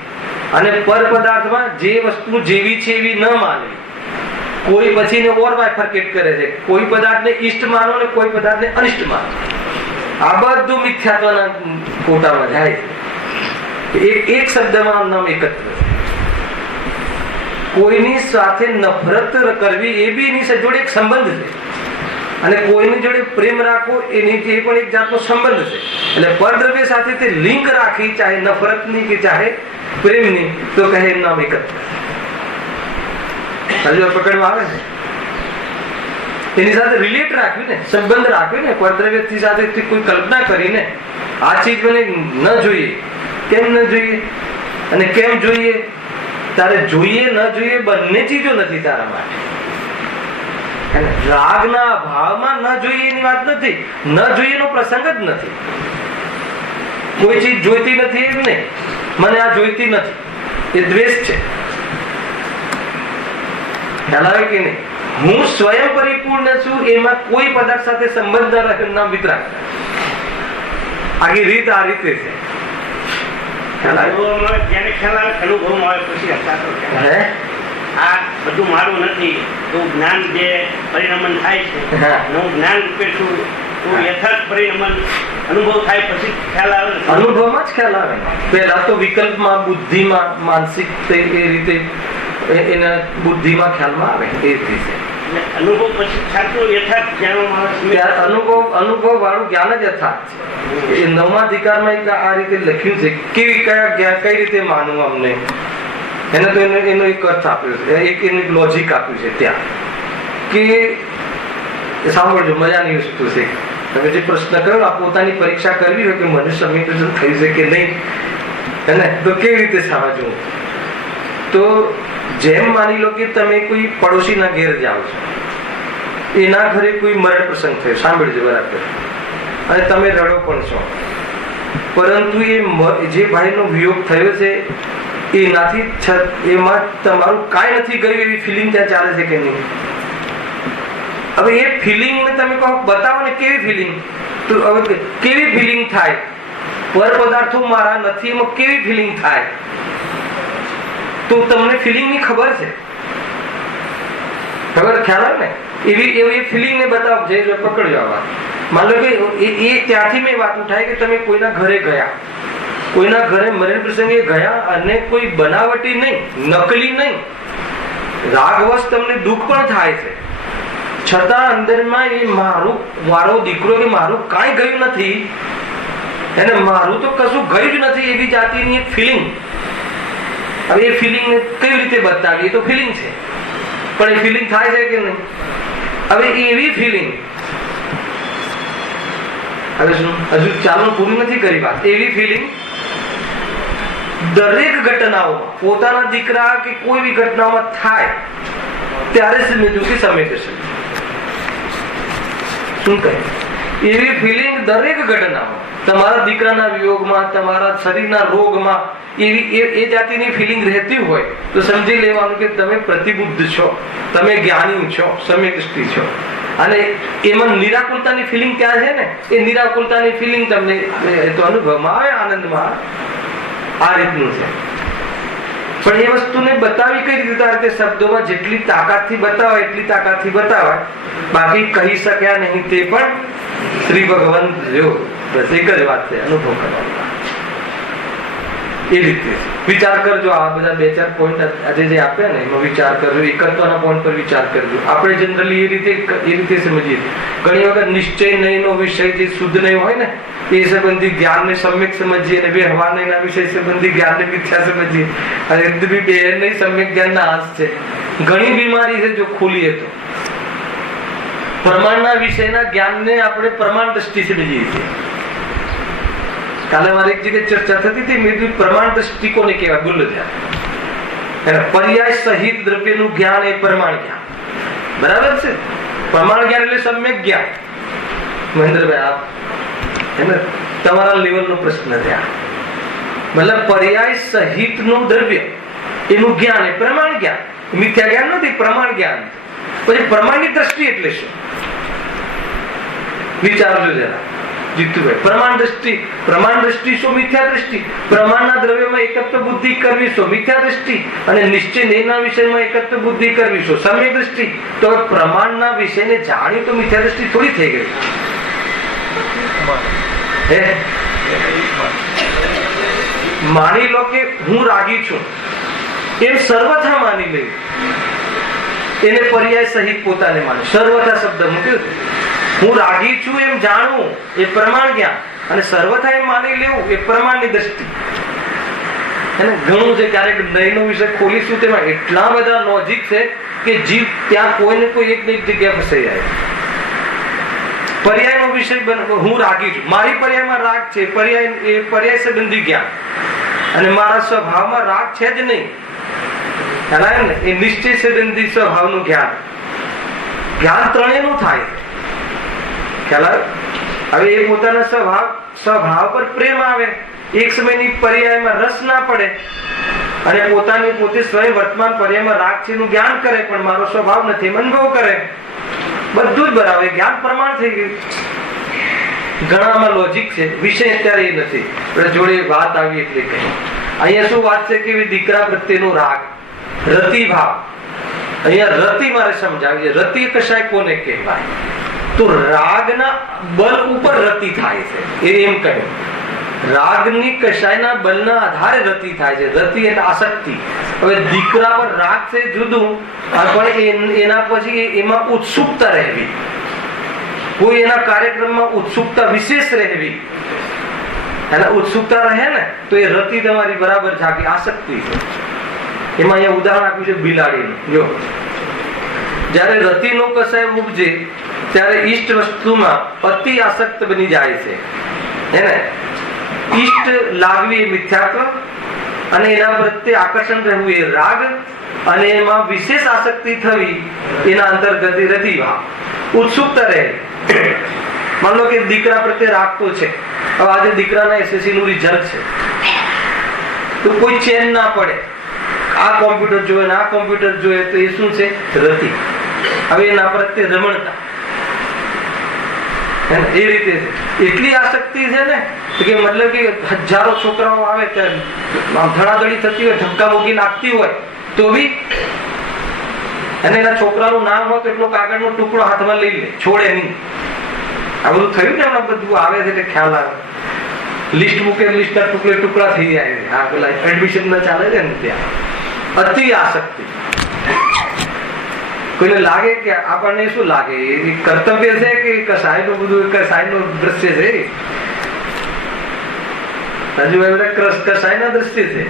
અને પર પદાર્થમાં જે વસ્તુ જેવી છે એવી ન માનવી. કોઈ પછી ઓર બાયફર્કેટ કરે છે. કોઈ પદાર્થને ઈષ્ટ માનો ને કોઈ પદાર્થને અનિષ્ટ માનો. આ બધું મિથ્યાત્વના કોટામાં જાય છે. એક શબ્દમાં નામ એકત્વ. કોઈની સાથે નફરત કરવી એ બી એની જોડે એક સંબંધ છે, અને કોઈની જોડે પ્રેમ રાખવો એની એ પણ એક જાતનો સંબંધ છે. એટલે પરદ્રવ્ય સાથે તે લિંક રાખી, ચાહે નફરતની કે ચાહે પ્રેમની, તો કહે એનું નામ એકત્વ. પકડવા આવે છે. એની સાથે રિલેટ રાખ્યું ને, સંબંધ રાખ્યો ને, પરદ્રવ્ય સાથે કોઈ કલ્પના કરીને આ ચીજ મને ન જોઈએ. કેમ ન જોઈએ અને કેમ જોઈએ? તારે જોઈએ ન જોઈએ બંને ચીજો નથી તારા માટે. રાગના ભાવમાં ન જોઈએ એની વાત નથી. ન જોઈએ એનો પ્રસંગ જ નથી. કોઈ ચીજ જોઈતી નથી એમ નહીં, મને આ જોઈતી નથી, એ દ્વેષ છે. ખ્યાલ આવે કે નહીં? હું સ્વયં પરિપૂર્ણ છું, એમાં કોઈ પદાર્થ સાથે સંબંધ ન રાખે, નામ વિતરાગ. આખી રીત આ રીતે છે. આ બધું મારું નથી એવું જ્ઞાન જે પરિણમન થાય છે, હું જ્ઞાન રૂપે છું, યથાર્થ પરિણામ અનુભવ થાય પછી ખ્યાલ આવે ને? અનુભવમાં જ ખ્યાલ આવે. પહેલા તો વિકલ્પમાં, બુદ્ધિમાં, માનસિક એ રીતે એના બુદ્ધિમાં ખ્યાલમાં આવે એ રીતે. અનુભવ પછી સાચું યથાર્થ જાણવામાં અનુભવ વાળું જ્ઞાન જ યથાર્થ છે. એ 9મા અધિકારમાં આ રીતે લખ્યું છે કઈ રીતે માનવું અમને. એને તો એનો એક અર્થ આપ્યો છે, એનું એક લોજિક આપ્યું છે ત્યાં કે સાંભળજો, મજાની વસ્તુ છે. તમે જે પ્રશ્ન કર્યો, આ પોતાની પરીક્ષા કરવી હોય કે મને સમીકરણ થયું છે કે નહીં, હે તો કેવી રીતે સમજવું. તો જેમ માની લો કે તમે કોઈ પડોશીના ઘેર જાઓ છો, એના ઘરે કોઈ મરણ પ્રસંગ થયો, સાંભળજો બરાબર, અને તમે રડો પણ છો, પરંતુ એ જે ભાઈનો વિયોગ થયો છે એનાથી એમાં તમારું કાંઈ નથી ગયું એવી ફિલિંગ ત્યાં ચાલે છે કે નહીં? હવે એ ફિલિંગ ને તમે કહો બતાવો ને કેવી ફિલિંગ, તો હવે કેવી ફિલિંગ થાય? પર પદાર્થો મારા નથી, એમાં કેવી ફિલિંગ થાય? તો તમને ફિલિંગ ની ખબર છે, ખબર ખ્યાલ આવે ને? એવી ફિલિંગ ને બતાવો છે, પકડજો આ વાત. માન લો કે એ ત્યાંથી મેં વાત ઉઠાય કે તમે કોઈના ઘરે ગયા, કોઈના ઘરે મરણ પ્રસંગે ગયા, અને કોઈ બનાવટી નહીં, નકલી નહીં, રાગવશ તમને દુઃખ પણ થાય છે, છતાં અંદરમાં એ મારો દીકરો કે મારું કાંઈ ગયું નથી, એને મારું તો કશું ગયું જ નથી, એવી જાતિની એક ફિલિંગ. હવે એ ફિલિંગ ને કેવી રીતે બતાવી? એ તો ફિલિંગ છે, પણ એ ફિલિંગ થાય છે કે નહીં? હવે એવી ફિલિંગ, હવે શું હજુ ચાલુ પૂરી નથી કરી વાત. એવી ફિલિંગ દરેક ઘટનાઓમાં, પોતાના દીકરા કે કોઈ બી ઘટનામાં થાય ત્યારે સમજવું કે સમય જશે. શું કહે? એવી ફિલિંગ દરેક ઘટનામાં, તમારા દીકરાના વિયોગમાં, તમારા શરીરના રોગમાં, એવી એ જાતિની ફિલિંગ રહેતી હોય તો સમજી લેવાનું કે તમે પ્રતિબુદ્ધ છો, તમે જ્ઞાની છો, સમ્યક દ્રષ્ટિ છો. અને એમાં નિરાકુલતાની ફિલિંગ ક્યાં છે ને? એ નિરાકુલતાની ફિલિંગ તમને તો અનુભવમાં આવે, આનંદમાં. આ રીતનું છે. પણ એ વસ્તુને બતાવી કઈ રીતે? આ રીતે શબ્દોમાં જેટલી તાકાતથી બતાવાય એટલી તાકાતથી બતાવાય, બાકી કહી શક્યા નહીં તે પણ શ્રી ભગવાન જો. બસ એક જ વાત છે, અનુભવ કરવાનો. એ રીતે વિચાર કરજો. આ બધા 2-4 પોઈન્ટ આજે જે આપ્યા ને એમાં વિચાર કરજો, એકત્વના પોઈન્ટ પર વિચાર કરજો. આપણે જનરલી એ રીતે સમજીએ. ઘણી વખત નિશ્ચય નહીં નો વિષય જે શુદ્ધ નહીં હોય ને, એ સંબંધી જ્ઞાનને સમ્યક સમજીએ, અને વ્યવહાર નહીં વિષય સંબંધી જ્ઞાનને મિથ્યા સમજીએ, અને બે નહીં સમ્યક જ્ઞાનના હાસ છે. ઘણી બીમારી છે જો ખોલીએ તો. પ્રમાણના વિષયના જ્ઞાનને આપણે પ્રમાણ દ્રષ્ટિ સમજીએ છીએ. કાલે મારી એક જગ્યાએ ચર્ચા થતી હતી, મેં કીધું પ્રમાણ દ્રષ્ટિ કોને કહેવાય? બોલો ત્યાં. પર્યાય સહિત દ્રવ્યનું જ્ઞાન એ પ્રમાણ જ્ઞાન, બરાબર છે? પ્રમાણ જ્ઞાન એટલે સમ્યક જ્ઞાન. મહેન્દ્રભાઈ, આપ તમારા લેવલનો પ્રશ્ન ત્યાં. મતલબ પર્યાય સહિત નું દ્રવ્ય એનું જ્ઞાન એ પ્રમાણ જ્ઞાન, મિથ્યા જ્ઞાન નથી, પ્રમાણ જ્ઞાન. પછી પ્રમાણની દ્રષ્ટિ એટલે શું? વિચારજો જરા જીતુભાઈ. પ્રમાણ દ્રષ્ટિ શું? મિથ્યા દ્રષ્ટિ. પ્રમાણના દ્રવ્યમાં એકત્વ બુદ્ધિ કરવી શું? મિથ્યા દ્રષ્ટિ. અને નિશ્ચય નહીંના વિષયમાં એકત્વ બુદ્ધિ કરવી શું? સમ્યક દ્રષ્ટિ. તો પ્રમાણના વિષયને જાણ્યું તો મિથ્યા દ્રષ્ટિ થોડી થઈ ગઈ. માની લો કે હું રાગી છું એમ સર્વથા માની લેવું, એને પર્યાય સહિત પોતાને માને. સર્વથા શબ્દ મૂક્યો. હું રાગી છું એમ જાણવું એ પ્રમાણ જ્ઞાન, અને સર્વથા એમ માની લેવું એ પ્રમાણની દ્રષ્ટિ. એને ઘણું છે. ક્યારેક નયનો વિષય ખોલીશું, તેમાં એટલા બધા લોજિક છે કે જીવ ત્યાં કોઈને કોઈ એક જગ્યા ફસાઈ જાય. પર્યાયનો વિષય હું રાગી છું, મારી પર્યાયમાં રાગ છે, પર્યાય સંબંધી જ્ઞાન, અને મારા સ્વભાવમાં રાગ છે જ નહીં. એ નિશ્ચય સંબંધી સ્વભાવનું જ્ઞાન. જ્ઞાન ત્રણેયનું થાય. હવે એ પોતાના સ્વભાવ પર પ્રેમ આવે, એક સમયની પર્યાયમાં રસ ના પડે, અને પોતે સ્વયં વર્તમાન પર્યાયમાં રાગ છે એનું જ્ઞાન કરે, પણ મારો સ્વભાવ નથી અનુભવ કરે. બધું જ બરાબર, જ્ઞાન પ્રમાણ થઈ ગયું. ઘણામાં લોજિક છે, વિષય અત્યારે એ નથી. જોડે વાત આવી એટલે કહી. અહીંયા શું વાત છે કે દીકરા પ્રત્યેનો રાગ, રતિ ભાવ. અહીંયા રતિ મારે સમજાવી. રતિ કશાય કોને કહેવાય? તો તો રાગના બલ ઉપર રતિ થાય છે, એ એમ કહ્યું. રાગની કશાયના બલના આધારે રતિ થાય છે. રતિ એટલે આસક્તિ. હવે દીકરા પર રાગ છે જુદું, પણ એના પછી એમાં ઉત્સુકતા રહેવી, કોઈ એના કાર્યક્રમમાં ઉત્સુકતા વિશેષ રહેવી, અને ઉત્સુકતા રહે ને તો એ રતિ તમારી બરાબર જાગી, આસક્તિ છે. એમાં અહીંયા ઉદાહરણ આપ્યું છે બિલાડીનું. જો જયારે રતિનો કશાય ઉપજે ત્યારે ઈષ્ટ વસ્તુમાં અતિ આસક્ત બની જાય છે. એને ઈષ્ટ લાગવી એ મિથ્યાત્વ, અને એના પ્રત્યે આકર્ષણ રહેવું એ રાગ, અને એમાં વિશેષ આસક્તિ થવી એના અંતર્ગત રતિભાવ. ઉત્સુકતા રહે. માન લો કે દીકરા પ્રત્યે રાગ તો છે. હવે આજે દીકરાના એસએસસી નું રિઝલ્ટ છે, તો કોઈ ચેન ના પડે, આ કોમ્પ્યુટર જોઈએ ને આ કોમ્પ્યુટર જોઈએ, તો એ શું છે? રતિ. હવે એના પ્રત્યે રમણતા. એ રીતે એટલી આસક્તિ છે ને કે મતલબ કે હજારો છોકરાઓ આવે ત્યારે ધડાધડી થતી હોય, ધક્કા મૂકી નાખતી હોય તો બી, અને એના છોકરાનું નામ હોય તો એટલો કાગળનો ટુકડો હાથમાં લઈ લે, છોડે નહીં. આ બધું થયું ને હમણાં બધું આવે છે એટલે ખ્યાલ આવે. લિસ્ટ મૂકે, લિસ્ટના ટુકડા થઈ જાય. હા, પેલા એડમિશન ના ચાલે છે ને ત્યાં અતિ આસક્તિ. કોઈને લાગે કે આપણને શું લાગે, એ કર્તવ્ય છે કે કસાયનું બધું કસાયનું દ્રશ્ય છે? હજુ બધા કસાયના દ્રશ્ય છે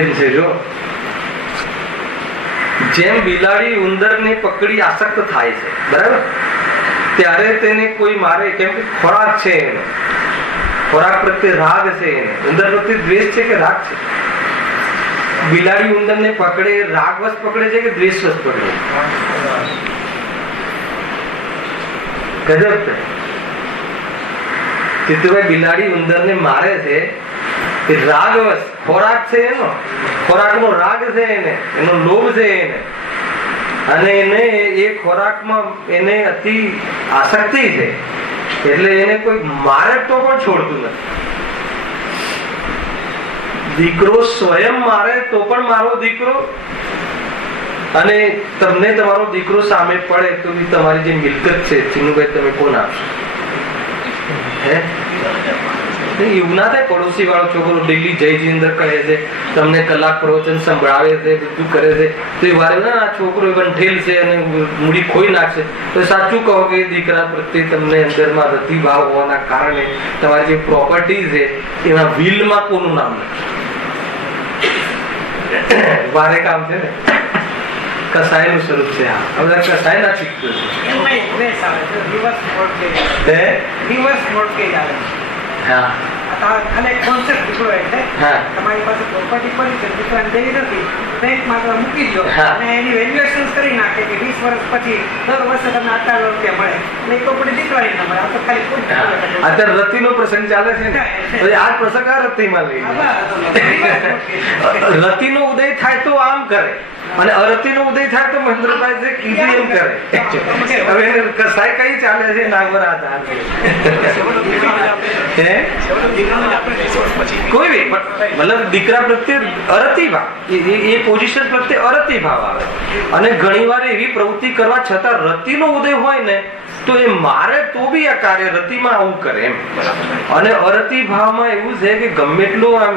એમ છે. જો જેમ બિલાડી ઉંદરને પકડી આસક્ત થાય છે, બરાબર, ત્યારે તેને કોઈ મારે, કેમ કે ખોરાક છે એનો, ખોરાક પ્રત્યે રાગ છે એને. ઉંદર પ્રત્યે દ્વેષ છે કે રાગ છે? બિલાડી ઉંદરને પકડે રાગવશ પકડે છે કે દ્વેષવશ પકડે? ગજબ. ચિત્તુભાઈ, બિલાડી ઉંદરને મારે છે એ રાગવશ, ખોરાક છે એનો, ખોરાકનો રાગ છે એને, એનો લોભ છે એને, અને એને એ ખોરાકમાં એને અતિ આસક્તિ છે, એટલે એને કોઈ મારે તો પણ છોડતું નથી. દીકરો સ્વયં મારે તો પણ મારો દીકરો, અને તમને તમારો દીકરો સામે પડે તો તમારી જે મિલકત છે ચીનુભાઈ તમે કોણ આપશો? એવું ના થાય. પડોશી વાળો છોકરો ડેલી જયજી અંદર કહે છે, તમને કલાક પ્રવચન સંભળાવે છે, બધું કરે છે, તો એ વારે આ છોકરો વંઠેલ છે અને મૂડી ખોઈ નાખશે, તો સાચું કહો કે દીકરા પ્રત્યે તમને અંદરમાં રતિભાવ હોવાના કારણે તમારી જે પ્રોપર્ટી છે એના વિલમાં કોનું નામ નથી? વારે કામ છે ને, કસાય નું સ્વરૂપ છે. આ બધા કસાય ના શીખતું છે. અને કોન્સેપ્ટ દીકરો એટલે તમારી પાસે પ્રોપર્ટી પડી છે, દીકરાને દેવી નથી, બેંકમાં તમે મૂકી દો અને એની વેલ્યુએશન કરી નાખે કે 20 વર્ષ પછી દર વર્ષે તમને આટલા રૂપિયા મળે, અને એ પ્રોપર્ટી દીકરાની ના મળે. આ તો ખાલી અત્યારે રતિનો પ્રસંગ ચાલે છે ને, આ પ્રસંગ આ રતિમાં લઈ રતિનો ઉદય થાય તો આમ કરે, અને અરતિનો ઉદય થાય તો મહેન્દ્રભાઈ જે કીધું એમ કરે. હવે કસાય કઈ ચાલે છે નાગવર આધાર કોઈ બી, મતલબ દીકરા પ્રત્યે અરતિભાવ, એ પોઝિશન પ્રત્યે અરતિભાવ આવે. અને ઘણી વાર એવી પ્રવૃત્તિ કરવા છતાં રતિનો ઉદય હોય ને તો એ મારે તો બી આ કાર્ય રતિમાં આવું કરે એમ. અને અરતિભાવમાં એવું છે કે ગમે એટલું આમ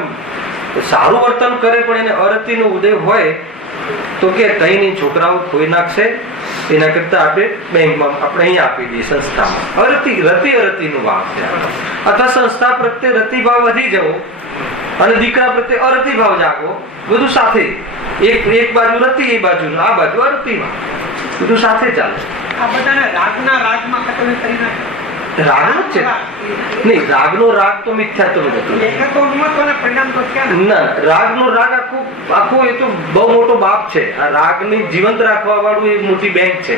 સારું વર્તન કરે પણ એને અરતિનો ઉદય હોય તો કે કઈ નહીં, છોકરાઓ ખોઈ નાખશે, એના કરતા આપણે બેંકમાં આપણે અહીંયા આપી દઈએ, સંસ્થામાં. રતિ અરતિનું ભાવ છે. અથવા સંસ્થા પ્રત્યે રતિભાવ વધી જવો અને દીકરા પ્રત્યે અરતિભાવ જાગવો, બધું સાથે. એક બાજુ રતિ, એ બાજુ આ બાજુ અરતિભાવ, બધું સાથે ચાલે. આ બધાને રાગના રાગમાં ખતમ કરી નાખે. રાગ જ છે નહીં, રાગનો રાગ તો મિથ્યાત્વ નથી. ના, રાગનો રાગ આખો એ તો બહુ મોટો બાપ છે. આ રાગને જીવંત રાખવા વાળું એક મોટી બેંક છે.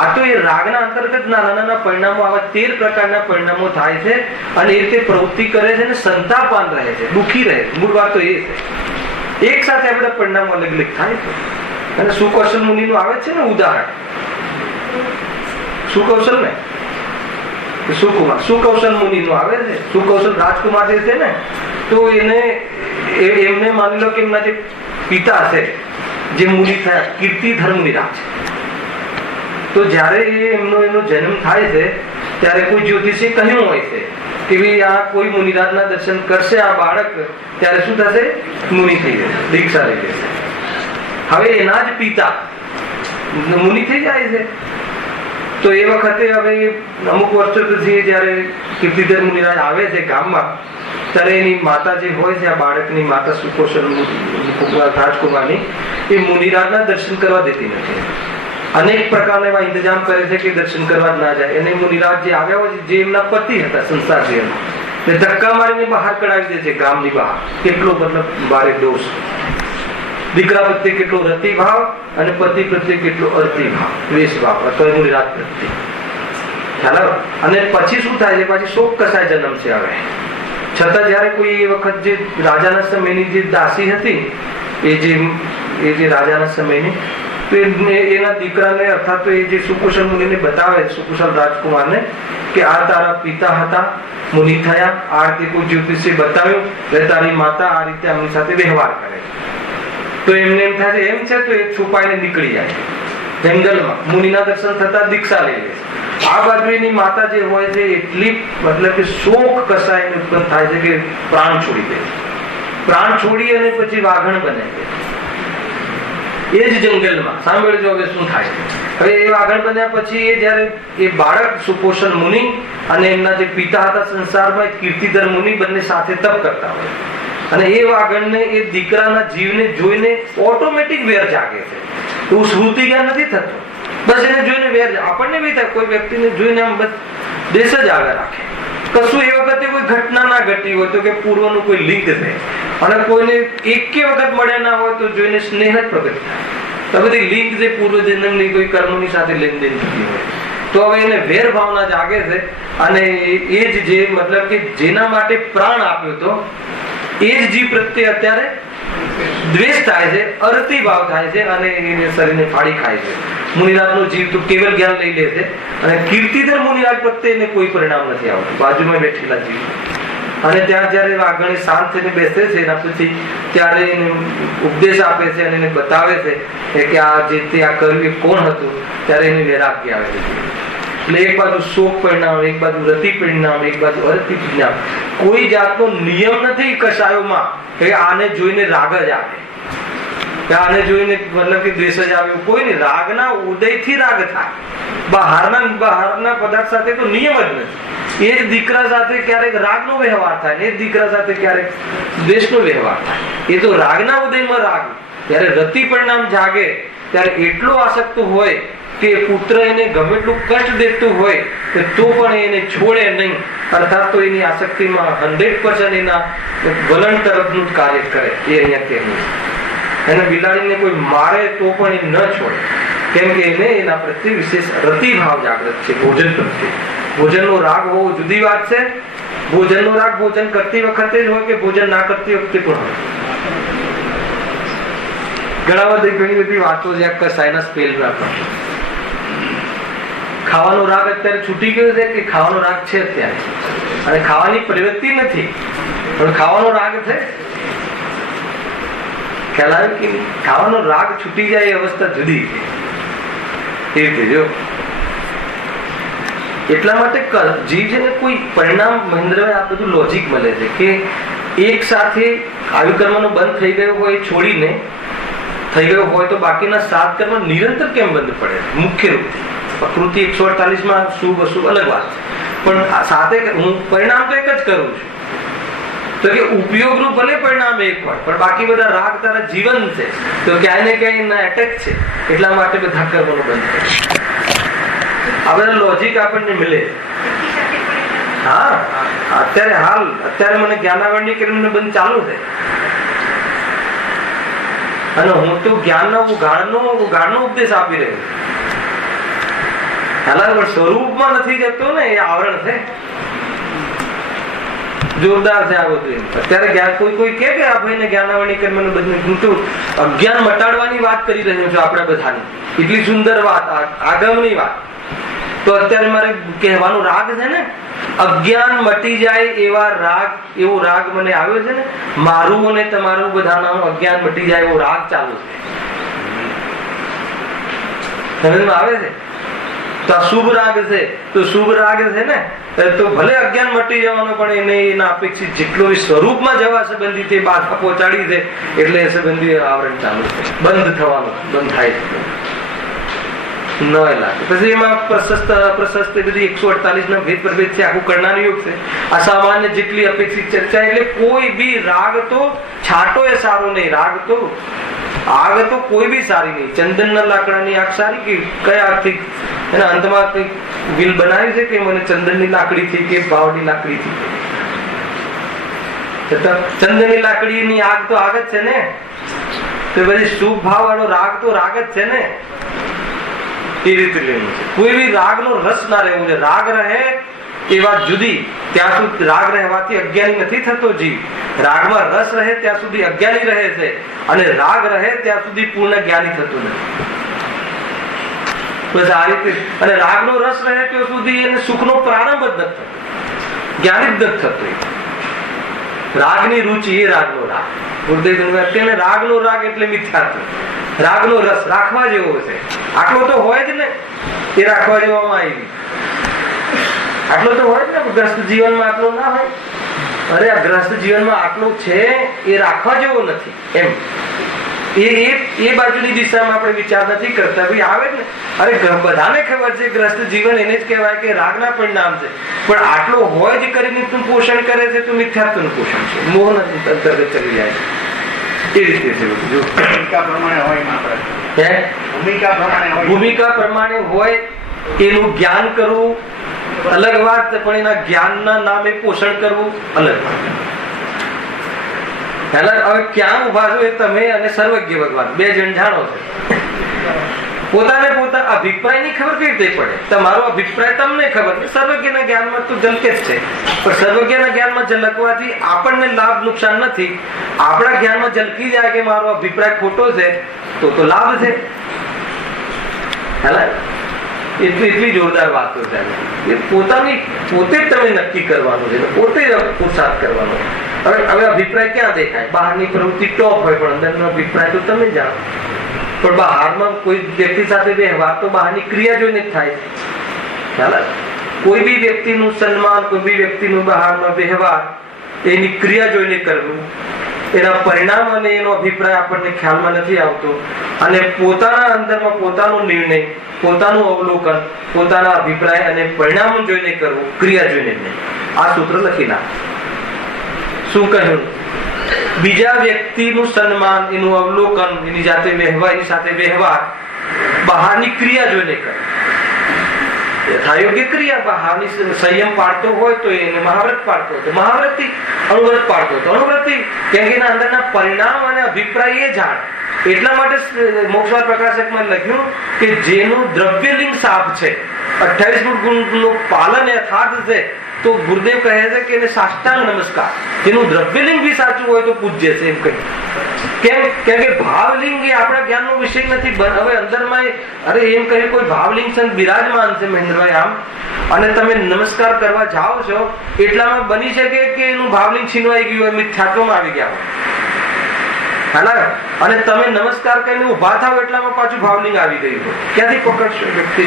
આ તો એ રાગના અંતર્ગત નાના નાના પરિણામો, આવા 13 પ્રકારના પરિણામો થાય છે, અને એ રીતે પ્રવૃત્તિ કરે છે અને સંતાપાન રહે છે, દુઃખી રહે છે. મૂળ વાત તો એ છે. એક સાથે આ બધા પરિણામો અલગ અલગ થાય છે. અને સુકૌશલ મુનિનું આવે છે ને ઉદાહરણ, સુકૌશલ ને સુકૌશલ મુનિ નું આવે છે. સુકૌશલ રાજકુમાર જે છે ને, તો એમને માની લો કે એમના જે પિતા છે જે મુનિ થયા કીર્તિ ધર્મ વિરાજ, તો જ્યારે એનો જન્મ થાય છે ત્યારે કોઈ જ્યોતિષે કહ્યું હોય છે કે ભાઈ આ કોઈ મુનિરાજના દર્શન કરશે આ બાળક, ત્યારે શું થશે? મુનિ થઈ જશે, દીક્ષા લઈ લેશે. હવે એના જ પિતા મુનિ થઈ જાય છે. તો એ વખતે હવે અમુક વર્ષો પછી જયારે કીર્તિધર મુનિરાજ આવે છે ગામમાં, ત્યારે એની માતા જે હોય છે, આ બાળકની માતા સુકોશલ રાજકુમારની, એ મુનિરાજના દર્શન કરવા દેતી નથી. અનેક પ્રકારના એવા ઇંતજામ કરે છે કે દર્શન કરવા જ ના જાય. એને મુનિરાજ જે આવ્યા હોય છે, જે એમના પતિ હતા સંસાર જીવનમાં, ને ધક્કા મારીને બહાર કઢાવી દે છે ગામની બહાર. કેટલો મતલબ ભારે દોષ! દીકરા પ્રત્યે કેટલો રતિ ભાવ અને પતિ પ્રત્યે કેટલો અરતિ ભાવ, દ્વેષ ભાવ, અથવા મુનિરાજ પ્રત્યે. ખ્યાલ આવે? અને પછી શું થાય છે? પછી શોક કસાય જન્મ છે. હવે છતાં જયારે કોઈ એ વખત જે રાજાના સમયની જે દાસી હતી, એ જે રાજાના સમયની, તો એના દીકરાને અર્થાત તો એ જે સુકુશલ મુનિને બતાવે, સુકુશલ રાજકુમારને, કે આ તારા પિતા હતા, મુનિ થયા, આ રીતે કોઈ જ્યોતિષે બતાવ્યું, એટલે તારી માતા આ રીતે આમની સાથે વ્યવહાર કરે. તો એમને એમ થાય એમ છે, તો એ છુપાઈને નીકળી જાય જંગલમાં. મુનિના દર્શન થતા દીક્ષા લઈ લે. આ બાજુ એની માતા જે હોય છે એટલી મતલબ કે શોક કસાય ઉત્પન્ન થાય છે કે પ્રાણ છોડી દે. પ્રાણ છોડી અને પછી વાઘણ બને છે એ જ જંગલમાં. સાંભળજો હવે શું થાય. હવે એ વાઘણ બન્યા પછી એ જયારે એ બાળક સુપોષણ મુનિ અને એમના જે પિતા હતા સંસારમાં કીર્તિધર મુનિ બંને સાથે તપ કરતા હોય, અને એ વાઘણને એ દીકરાના જીવને જોઈને ઓટોમેટિક વેર જાગે છે. એવું સ્મૃતિ જ્ઞાન નથી થતું, બસ એને જોઈને વેર. આપણને બી થાય, કોઈ વ્યક્તિને જોઈને આમ બસ દેશ જ આગળ રાખે. કશું એ વખતે કોઈ ઘટના ના ઘટી હોય તો કે પૂર્વનું કોઈ લિંક છે, અને કોઈને એક વખત મળ્યા ના હોય તો જોઈને સ્નેહ જ પ્રગટ થાય. તો બધી લિંક જે પૂર્વજન્મની કોઈ કર્મોની સાથે લેનદેન થતી હોય, તો હવે એને વેર ભાવના જાગે છે. અને એ જ જે મતલબ કે જેના માટે પ્રાણ આપ્યો હતો એ જ જીવ પ્રત્યે અત્યારે દ્વેષ થાય છે, અરતિ ભાવ થાય છે, અને એને શરીરને ફાડી ખાય છે. મુનિરાજનો જીવ તો કેવલ જ્ઞાન લઈ લે છે, અને કીર્તિધર મુનિરાજ પ્રત્યે એને કોઈ પરિણામ નથી આવતું, બાજુમાં બેઠેલા જીવ. અને ત્યાં જયારે વાઘણી શાંત થઈને બેસે છે એના પછી, ત્યારે એને ઉપદેશ આપે છે અને એને બતાવે છે કે આ જે તે આ કર્યું કોણ હતું, ત્યારે એને વૈરાગ્ય આવે છે. એટલે એક બાજુ શોક પરિણામ, એક બાજુ રતિ પરિણામ, એક બાજુ અરતિ પરિણામ. કોઈ જાતનો નિયમ નથી કશાયોમાં કે આને જોઈને રાગ જ આવે, કે આને જોઈને મતલબ કે દ્વેષ જ આવે. કોઈ નહીં. રાગના ઉદયથી રાગ થાય. બહારના પદાર્થ સાથે તો નિયમ જ નથી. એ જ દીકરા સાથે ક્યારેક રાગનો વ્યવહાર થાય, એ જ દીકરા સાથે ક્યારેક દ્વેષનો વ્યવહાર થાય. એ તો રાગના ઉદયમાં રાગ. ત્યારે રતિ પરિણામ જાગે ત્યારે એટલો આસક્ત હોય કે પુત્ર એને ગમે એટલું કષ્ટ દેતું હોય તો પણ એને છોડે નહીં, અર્થાત તો એની આસક્તિમાં 100% એના વલણ તરફનું કાર્ય કરે. એ અહીંયા કહેવું. એને બિલાડીને કોઈ મારે તો પણ એ ન છોડે, કેમ કે એને એના પ્રત્યે વિશેષ રતિ ભાવ જાગૃત છે. ભોજન પ્રત્યે ભોજનનો રાગ હોવો જુદી વાત છે. ભોજનનો રાગ ભોજન કરતી વખતે જ હોય કે ભોજન ના કરતી વખતે પણ હોય. ઘણી બધી વાતો છે કસાયના સ્પેલ રાખવા. ખાવાનો રાગ અત્યારે છૂટી ગયો છે કે ખાવાનો રાગ છે અત્યારે, અને ખાવાની પ્રવૃત્તિ નથી પણ ખાવાનો રાગ છે. ખ્યાલ આવે કે ખાવાનો રાગ છૂટી જાય એ અવસ્થા જુદી છે. એ રીતે જો એટલા માટે જીવ છે ને કોઈ પરિણામ, મહેન્દ્રભાઈ આ બધું લોજિક મળે છે કે એક સાથે આયુ કર્મનો બંધ થઈ ગયો હોય છોડીને થઈ ગયો હોય તો બાકીના 7 કર્મ નિરંતર કેમ બંધ પડે? મુખ્ય રૂપથી પ્રકૃતિ 148 શુભ અશુભ અલગ વાત છે, પણ સાથે હું પરિણામ તો એક જ કરું છું. તો કે ઉપયોગનું ભલે પરિણામ એક હોય પણ બાકી બધા રાગ તારા જીવન છે, તો ક્યાંય ને ક્યાંય એટેક છે, એટલા માટે બધા કર્મોનો બંધ કરે. આ બધા લોજિક આપણને મિલે. હા, અત્યારે મને જ્ઞાનાવરણી કરીને બંધ ચાલુ છે, અને હું તો જ્ઞાનનો ઉગાડનો ઉપદેશ આપી રહ્યો છું. પણ સ્વરૂપમાં નથી જતો ને, એ આવરણ છે. જોરદાર છે આ બધું. અત્યારે કોઈ કે આ ભાઈને જ્ઞાનાવરણી કર્મને બધું હું તો અજ્ઞાન મટાડવાની વાત કરી રહ્યો છું. આપણે બધાની એટલી સુંદર વાત, આગમની વાત. તો અત્યારે મારે કહેવાનો રાગ છે ને, અજ્ઞાન મટી જાય એવો રાગ મને આવ્યો છે ને. મારું અને તમારું બધાનું અજ્ઞાન મટી જાય એવો રાગ ચાલુ છે. સમજમાં આવે છે? તો આ શુભ રાગ છે, તો શુભ રાગ છે ને તો ભલે અજ્ઞાન મટી જવાનો, પણ એને એના અપેક્ષિત જેટલો સ્વરૂપમાં જવા સંબંધી તે બાધા પહોંચાડી છે, એટલે એ સંબંધી આવરણ ચાલુ છે, બંધ થવાનું, બંધ થાય છે ન લાગે. પછી એમાં પ્રશસ્ત બધી 148 ના ભેદ પ્રભેદ છે, આખું કરનાર યોગ છે. આ સામાન્ય જેટલી અપેક્ષિત ચર્ચા, એટલે કોઈ બી રાગ તો છાંટો એ સારો નહીં, આગ તો કોઈ બી સારી નહીં. ચંદનના લાકડાની આગ સારી કે કયા આગથી એના અંતમાં કઈ વિલ બનાવી છે કે મને ચંદનની લાકડી થી કે ભાવની લાકડી થી? ચંદનની લાકડીની આગ તો આગ જ છે ને. તો બધી શુભ ભાવ વાળો રાગ તો રાગ જ છે ને. એ રીતે લેવું છે. કોઈ બી રાગનો રસ ના રહેવો છે. રાગ રહે એ વાત જુદી, ત્યાં સુધી રાગ રહેવાથી અજ્ઞાની નથી થતો જીવ. રાગમાં રસ રહે ત્યાં સુધી અજ્ઞાની રહે છે, અને રાગ રહે ત્યાં સુધી પૂર્ણ જ્ઞાની થતું નથી. બસ આ રીતે. અને રાગનો રસ રહે ત્યાં સુધી એને સુખનો પ્રારંભ જ નથી થતો, જ્ઞાની જ નથી થતો. રાગની રુચિ એ રાગનો રાગ. ગુરુદેવ રાગનો રાગ એટલે મિથ્યાત્વ. રાગનો રસ રાખવા જેવો છે, આટલો તો હોય જ ને. એ રાખવા જેવામાં આવી, આટલો તો હોય જ ને. ગ્રસ્ત જીવનમાં આટલો ના હોય. અરે આ ગ્રસ્ત જીવનમાં આટલું છે એ રાખવા જેવો નથી એમ. એ બાજુની દિશામાં આપણે વિચાર નથી કરતા. ભાઈ આવે ને, અરે બધાને ખબર છે ગ્રસ્ત જીવન એને જ કહેવાય કે રાગના પરિણામ છે, પણ આટલો હોય જ કરીને તું પોષણ કરે છે તો મિથ્યાત્વનું પોષણ છે, મોહન અંતર્ગત ચલી જાય છે. એ રીતે છે બધું. ભૂમિકા પ્રમાણે હોય એનું જ્ઞાન કરવું અલગ વાત, પણ એના જ્ઞાનના નામે પોષણ કરવું અલગ વાત. હવે ક્યાં ઉભા છો એ તમે અને સર્વજ્ઞ ભગવાન બે જણ જાણો છો. પોતાને પોતા અભિપ્રાયની ખબર કેવી રીતે પડે? તમારો અભિપ્રાય તમને ખબર, સર્વજ્ઞના જ્ઞાનમાં તો ઝલકે જ છે, પણ સર્વજ્ઞના જ્ઞાનમાં ઝલકવાથી આપણને લાભ નુકસાન નથી. આપણા જ્ઞાનમાં ઝલકી જાય કે મારો અભિપ્રાય ખોટો છે તો લાભ છે. એટલી જોરદાર વાતો છે. એ પોતે જ તમે નક્કી કરવાનું છે, પોતે જ પુરુષાર્થ કરવાનો. હવે અભિપ્રાય ક્યાં દેખાય? બહારની પ્રવૃત્તિ ટોપ હોય, પણ અંદરનો અભિપ્રાય તો તમે જાણો. પણ બહારમાં કોઈ વ્યક્તિ સાથે વ્યવહાર તો બહારની ક્રિયા જોઈને જ થાય. કોઈ બી વ્યક્તિનું સન્માન, કોઈ બી વ્યક્તિનું બહારમાં વ્યવહાર એની ક્રિયા જોઈને કરવું, એના પરિણામ અને એનો અભિપ્રાય આપણને ખ્યાલમાં નથી આવતો. અને પોતાના અંદરમાં પોતાનો નિર્ણય, પોતાનું અવલોકન, પોતાના અભિપ્રાય અને પરિણામો જોઈને કરવું, ક્રિયા જોઈને નહીં. આ સૂત્ર લખી નાખ. શું કહ્યું? બીજા વ્યક્તિનું સન્માન, એનું અવલોકન, એની સાથે વ્યવહાર બહારની ક્રિયા જોઈને કરે. યથાયોગ્ય ક્રિયા બહારની સંયમ પાડતો હોય તો એને મહાવ્રત પાડતો હતો, મહાવ્રતથી અણુવ્રત પાડતો હતો, અણુવ્રતથી, કેમ કે એના અંદરના પરિણામ અને અભિપ્રાય એ જાણ. એટલા માટે મોક્ષવાર પ્રકાશકમાં લખ્યું કે જેનું દ્રવ્યલિંગ સાફ છે, 28 ગુણનું પાલન યથાર્થ છે, તો ગુરુદેવ કહે છે કે એને સાષ્ટાંગ નમસ્કાર. જેનું દ્રવ્યલિંગ બી સાચું હોય તો પૂજ્ય છે એમ કહ્યું. કેમ કે ભાવલિંગ એ આપણા જ્ઞાનનો વિષય નથી. હવે અંદરમાં અરે એમ કહ્યું કોઈ ભાવલિંગ સંત બિરાજમાન છે મહેન્દ્રભાઈ આમ, અને તમે નમસ્કાર કરવા જાઓ છો એટલામાં બની શકે કે એનું ભાવલિંગ છીનવાઈ ગયું હોય, મિથ્યાત્વમાં આવી ગયા હોય. અને તમે નમસ્કાર કરીને ઉભા થાવ એટલામાં પાછું ભાવલિંગ આવી ગયું હોય. ક્યાંથી પકડશો વ્યક્તિ?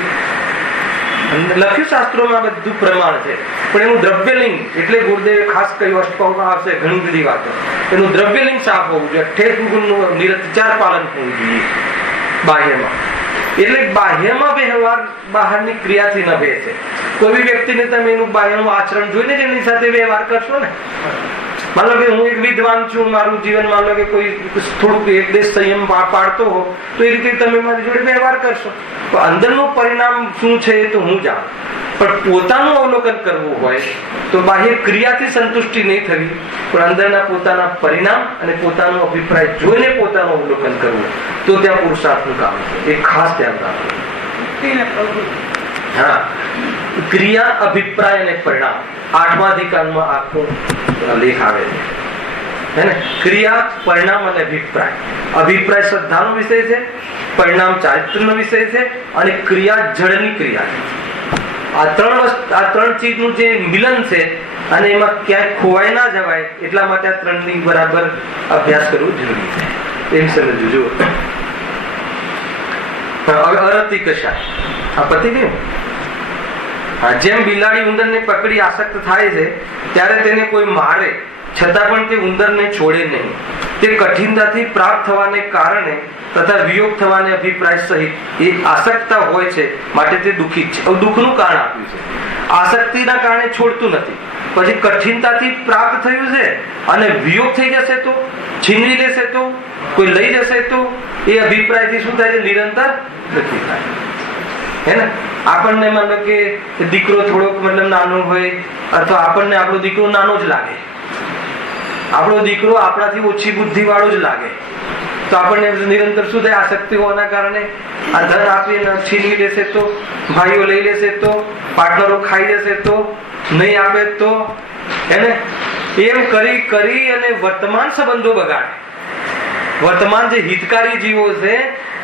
લખ્યું શાસ્ત્રોમાં બધું પ્રમાણ છે, પણ એનું દ્રવ્યલિંગ, એટલે ગુરુદેવે ખાસ કહ્યું, અષ્ટકોમાં આવશે ઘણી બધી વાતો, એનું દ્રવ્યલિંગ સાફ હોવું જોઈએ, 28 ગુણનું નિરંતર પાલન થવું જોઈએ બાહ્યમાં. એટલે બાહ્યમાં વ્યવહાર બહારની ક્રિયાથી નભે છે. કોઈ બી વ્યક્તિને તમે એનું બાહ્યનું આચરણ જોઈને જ એની સાથે વ્યવહાર કરશો ને. માન લો કે હું એક વિદ્વાન છું, મારું જીવન માન લો કે કોઈ થોડુંક એક દેશ સંયમ પાડતો હો, તો એ રીતે તમે મારી જોડે વ્યવહાર કરશો. તો અંદરનું પરિણામ શું છે એ તો હું જાણું, પણ પોતાનું અવલોકન કરવું હોય તો બાહ્ય ક્રિયાથી સંતુષ્ટિ નહીં થવી, પણ અંદરના પોતાના પરિણામ અને પોતાનો અભિપ્રાય જોઈને પોતાનું અવલોકન કરવું, તો ત્યાં પુરુષાર્થનું કામ છે. એ ખાસ ધ્યાન રાખવું. હા, ક્રિયા, અભિપ્રાય અને પરિણામ 8મા અધિકારમાં આખો લેખ આવે છે. હે ને? ક્રિયા, પરિણામ અને અભિપ્રાય. અભિપ્રાય શ્રદ્ધાનો વિષય છે, પરિણામ ચારિત્રનો વિષય છે, અને ક્રિયા જળની ક્રિયા છે. આ ત્રણ ચીજનું જે મિલન છે, અને એમાં ક્યાંય ખોવાઈ ના જવાય એટલા માટે આ ત્રણની બરાબર અભ્યાસ કરવો જરૂરી છે. એમ સમજવું. જો અરતિ કશા આ પતિ ગયું. જેમ બિલાડી ઉંદરને પકડી આસક્ત થાય છે ત્યારે તેને કોઈ મારે છતાં પણ તે ઉંદરને છોડે નહીં. તે કઠિનતાથી પ્રાપ્ત થવાને કારણે તથા વિયોગ થવાને અભિપ્રાય સહિત એ આસક્તતા હોય છે, માટે તે દુઃખી છે. હવે દુઃખનું કારણ આપ્યું છે. આસક્તિના કારણે છોડતું નથી, પછી કઠિનતાથી પ્રાપ્ત થયું છે અને વિયોગ થઈ જશે તો, છીનવી લેશે તો, કોઈ લઈ જશે તો એ અભિપ્રાયથી શું થાય છે? નિરંતર દુઃખી થાય. હે ને? આપણને મતલબ કે દીકરો થોડોક મતલબ નાનો હોય, અથવા આપણને આપણો દીકરો નાનો જ લાગે, આપણો દીકરો આપણાથી ઓછી બુદ્ધિ વાળો જ લાગે, તો આપણને નિરંતર શું થાય? આસક્તિ હોવાના કારણે આ ધન આપીને છીનવી લેશે તો, ભાઈઓ લઈ લેશે તો, પાર્ટનરો ખાઈ જશે તો, નહીં આપે તો, એને એમ કરી કરી અને વર્તમાન સંબંધો બગાડે. વર્તમાન જે હિતકારી જીવો છે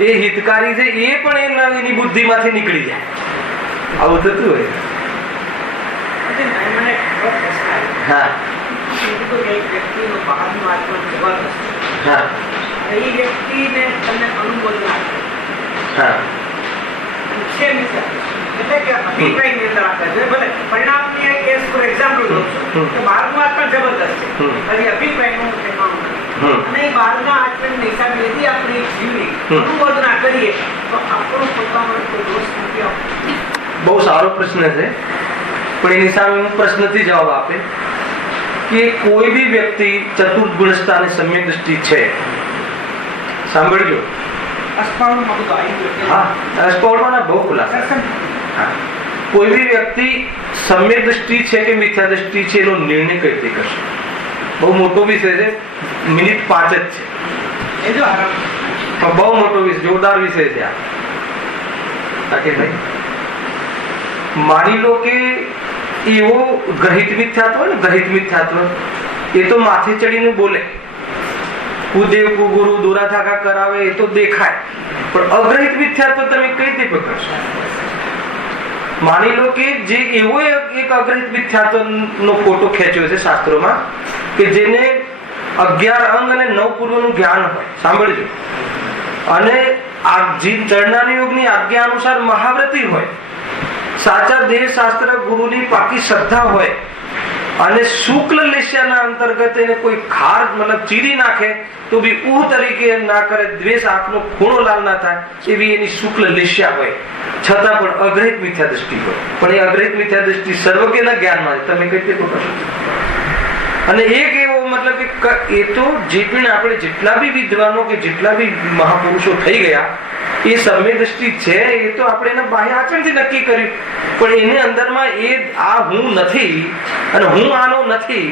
એ હિતકારી છે એ પણ એની બુદ્ધિમાંથી નીકળી જાય. આવું થતું હોય. હા હા એ વ્યક્તિને તમને અનુમોદના હા એટલે કે અભિપ્રાયની અંદર આપે છે. ભલે પરિણામની કેસ ફોર એક્ઝામ્પલ લઉં છું કે બહારનું આચરણ જબરદસ્ત છે, હજી અભિપ્રાયનું કહેવાનું નથી. અને એ બહારના આચરણની હિસાબે यदि આપણે જીવની અનુમોદના કરીએ તો આપણો પોતાનો કોઈ દોષ નથી આવતો. બહુ સારો પ્રશ્ન છે, પણ એની સામે હું પ્રશ્નથી જવાબ આપે કે કોઈ બી વ્યક્તિ ચતુર્થ ગુણસ્તા અને સમ્યક દ્રષ્ટિ છે. સાંભળજો. અસ્પર્ધમાં બધું આવી ગયું. હા, અસ્પર્ધમાં બહુ ખુલાસા. હા, કોઈ બી વ્યક્તિ સમ્યક દ્રષ્ટિ છે કે મિથ્યા દ્રષ્ટિ છે એનો નિર્ણય કઈ રીતે કરશે? બહુ મોટો વિષય છે, મિનિટ 5 જ છે. એ જો આરામ બહુ મોટો વિષય, જોરદાર વિષય છે આ. બાકી ભાઈ માની લો કે એવો ગ્રહિત મિથ્યાત્વ હોય ને, ગ્રહિત મિથ્યાત્વ એ તો માથે ચડીને બોલે, કુદેવ કુગુરુ દોરા ધાગા કરાવે, એ તો દેખાય, પણ અગ્રહિત મિથ્યાત્વ તમે કઈ રીતે પકડશો? માની લો કે જે એવો એક અગ્રહિત મિથ્યાત્વ નો ફોટો ખેંચ્યો છે શાસ્ત્રોમાં કે જેને 11 અંગ અને 9 પૂર્વનું જ્ઞાન હોય. સાંભળજો. અને આ ચરણાની યોગની આજ્ઞા અનુસાર મહાવ્રતી હોય, સાચા દેહ શાસ્ત્ર ગુરુની પાકી શ્રદ્ધા હોય, અને શુક્લ લેશ્યાના અંતર્ગત એને કોઈ ખાર મતલબ ચીરી નાખે તો બી ઉહ તરીકે ના કરે, દ્વેષ આંખનો ખૂણો લાલ ના થાય એવી એની શુક્લ લેશ્યા હોય, છતાં પણ અગ્રહિત મિથ્યા દ્રષ્ટિ હોય. પણ એ અગ્રહિત મિથ્યા દ્રષ્ટિ સર્વજ્ઞના જ્ઞાનમાં તમે કઈ રીતે પકડશો? અને એક એવો મતલબ કે એ તો જે પણ આપણે જેટલા બી વિદ્વાનો કે જેટલા બી મહાપુરુષો થઈ ગયા એ સમ્યક દ્રષ્ટિ છે, એ તો આપણે એના બાહ્ય આચરણથી નક્કી કર્યું, પણ એને અંદરમાં એ આ હું નથી અને હું આનો નથી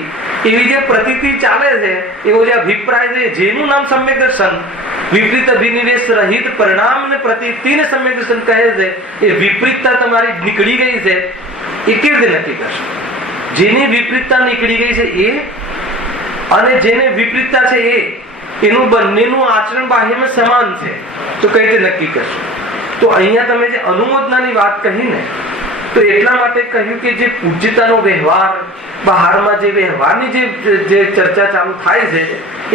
એવી જે પ્રતીતિ ચાલે છે, એવો જે અભિપ્રાય છે, જેનું નામ સમ્યક દર્શન, વિપરીત અભિનિવેશ રહિત પરિણામ ને પ્રતીતિને સમ્યક દર્શન કહે છે. એ વિપરીતતા તમારી નીકળી ગઈ છે એ કેવી રીતે નક્કી કરશો? જેની વિપરીતતા નીકળી ગઈ છે એ અને જેને વિપરીતતા છે એનું બંનેનું આચરણ બાહ્યમાં સમાન છે, તો કઈ રીતે નક્કી કરશો? તો અહીંયા તમે જે અનુમોદનાની વાત કહી ને, તો એટલા માટે કહ્યું કે જે પૂજ્યતાનો વ્યવહાર, બહારમાં જે વ્યવહારની જે ચર્ચા ચાલુ થાય છે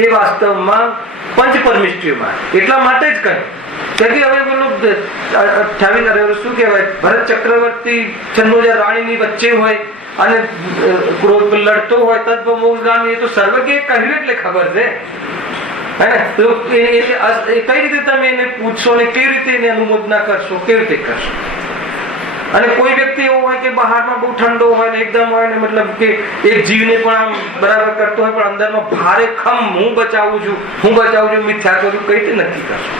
એ વાસ્તવમાં પંચ પરમિષ્ટિઓમાં એટલા માટે જ કહ્યું કે હવે પેલું 28 શું કહેવાય, ભરત ચક્રવર્તી 96,000 રાણીની વચ્ચે હોય અને ક્રોધ લડતો હોય, તદ્વમોક્ષગામી, એ તો સર્વજ્ઞ કહ્યું એટલે ખબર છે. હે ને? તો એ કઈ રીતે તમે એને પૂછશો ને કેવી રીતે એને અનુમોદના કરશો, કેવી રીતે કરશો? અને કોઈ વ્યક્તિ એવો હોય કે બહારમાં બહુ ઠંડો હોય ને એકદમ હોય ને મતલબ કે એક જીવને પણ આમ બરાબર કરતો હોય, પણ અંદરમાં ભારે ખમ હું બચાવું છું મિથ્યા કરું, કઈ રીતે નક્કી કરશો?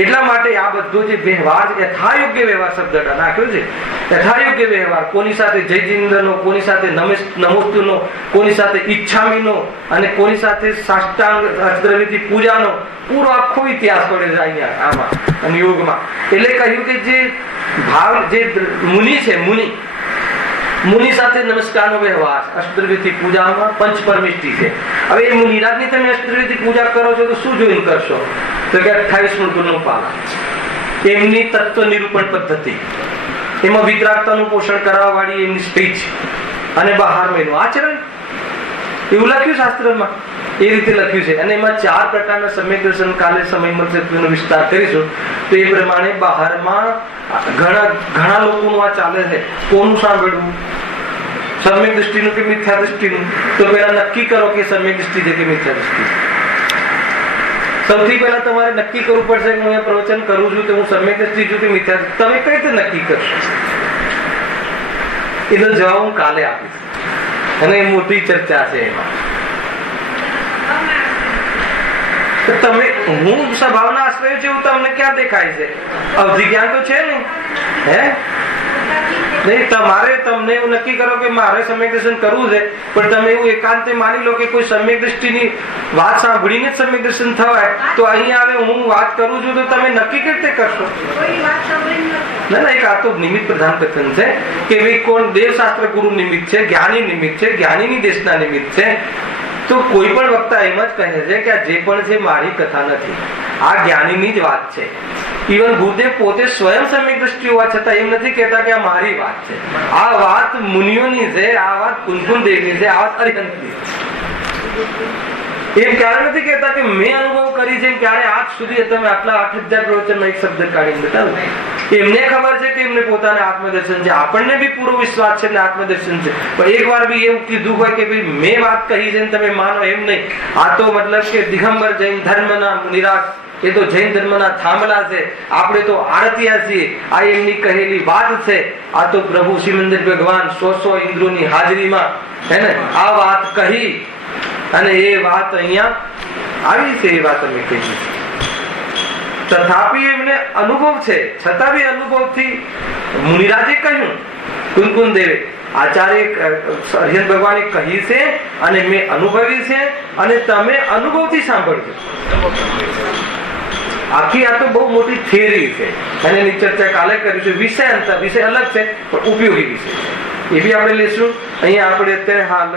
એટલા માટે આ બધો જે વ્યવહાર, યથાયોગ્ય વ્યવહાર શબ્દ નાખ્યો છે. યથાયોગ્ય વ્યવહાર, કોની સાથે જય જિંદ્રનો, કોની સાથે નમોસ્તુનો, કોની સાથે ઈચ્છામીનો અને કોની સાથે સાષ્ટાંગ અષ્ટદ્રવ્યથી પૂજાનો પૂરો આખો ઇતિહાસ પડે છે અહીંયા આમાં અને યોગમાં. એટલે કહ્યું કે જે ભાવ, જે મુનિ છે, મુનિ સાથે નમસ્કારનો વ્યવહાર અષ્ટદ્રવ્યથી પૂજામાં પંચ પરમિષ્ટિ છે. હવે એ મુનિરાજની તમે અષ્ટદ્રવ્યથી પૂજા કરો છો તો શું જોઈને કરશો? તો કે 28 ગુણનું પાલન, એમની તત્વ નિરૂપણ પદ્ધતિ, એમાં વિતરાગતાનું પોષણ કરવા વાળી એમની સ્પીચ અને બહારનું એનું આચરણ, એવું લખ્યું શાસ્ત્રમાં. એ રીતે લખ્યું છે. અને એમાં 4 પ્રકારના સમ્યક દર્શન કાલે સમય મળશે તેનો વિસ્તાર કરીશું. તો એ પ્રમાણે બહારમાં ઘણા લોકોનું આ ચાલે છે. કોનું સાંભળવું, સમ્યક દૃષ્ટિનું કે મિથ્યા દૃષ્ટિનું? તો પહેલા નક્કી કરો કે સમ્યક દૃષ્ટિ છે કે મિથ્યા દૃષ્ટિ. સૌથી પહેલા તમારે નક્કી કરવું પડશે કે હું અહીંયા પ્રવચન કરું છું તો હું સમ્યક દૃષ્ટિ છું કે મિથ્યા દૃષ્ટિ. તમે કઈ રીતે નક્કી કરશો? એનો જવાબ હું કાલે આપીશ. અને મોટી ચર્ચા છે એમાં. તમે હું સ્વભાવના આશ્રય છે એવું તમને ક્યાં દેખાય છે? અવધિ જ્ઞાન તો છે ને. હે નહીં, તમારે તમને એવું નક્કી કરો કે મારે સમ્યક દર્શન કરવું છે, પણ તમે એવું એકાંતે માની લો કે કોઈ સમ્યક દૃષ્ટિની વાત સાંભળીને જ સમ્યક દર્શન થવાય, તો અહીંયા હવે હું વાત કરું છું તો તમે નક્કી કેવી રીતે કરશો? ના, એક આ તો નિમિત્ત પ્રધાન કથન છે કે ભાઈ કોણ દેવશાસ્ત્ર ગુરુ નિમિત્ત છે, જ્ઞાની નિમિત્ત છે, જ્ઞાનીની દેશના નિમિત્ત છે. તો કોઈ પણ વક્તા એમ જ કહે છે કે આ જે પણ છે મારી કથા નથી, આ જ્ઞાનીની જ વાત છે. ઇવન ગુરુદેવ પોતે સ્વયં સમ્યક દ્રષ્ટિ હોવા છતાં એમ નથી કહેતા કે આ મારી વાત છે. આ વાત મુનિઓની છે, આ વાત કુંજકુંજ દેવની છે, આ વાત અરિહંતની છે. એમ ક્યારે નથી કહેતા કે મેં અનુભવ કરી છે. ક્યારે આજ સુધી તમે આટલા 8000 પ્રવચનમાં એક શબ્દ કાઢીને બતાવો. એમને ખબર છે કે એમને પોતાને આત્મદર્શન છે, આપણને બી પૂરો વિશ્વાસ છે ને આત્મદર્શન છે. પણ એક વાર બી એવું કીધું હોય કે ભાઈ મેં વાત કહી છે તમે માનો એમ નહીં. આ તો મતલબ કે દિગંબર જૈન ધર્મના નિરાશ, એ તો જૈન ધર્મના થાંભલા છે, આપણે તો આરતીયા છીએ, આ એમની કહેલી વાત છે. આ તો પ્રભુ સિમંદર ભગવાન 100 ઇન્દ્રોની હાજરીમાં હે ને આ વાત કહી અને એ વાત અહીંયા આવી છે. એ વાત અમે કહી છે. તથાપી એમને અનુભવ છે, છતાં બી અનુભવથી મુનિરાજે કહ્યું, કુંજકુંજ દેવે આચાર્ય અરિહંત ભગવાને કહી છે અને મેં અનુભવી છે અને તમે અનુભવથી સાંભળજો. આખી આ તો બહુ મોટી થિયરી છે અને એની ચર્ચા કાલે કરીશું. વિષય અંતર, વિષય અલગ છે પણ ઉપયોગી વિષય છે, એ બી આપણે લેશું. અહીંયા આપણે અત્યારે હાલ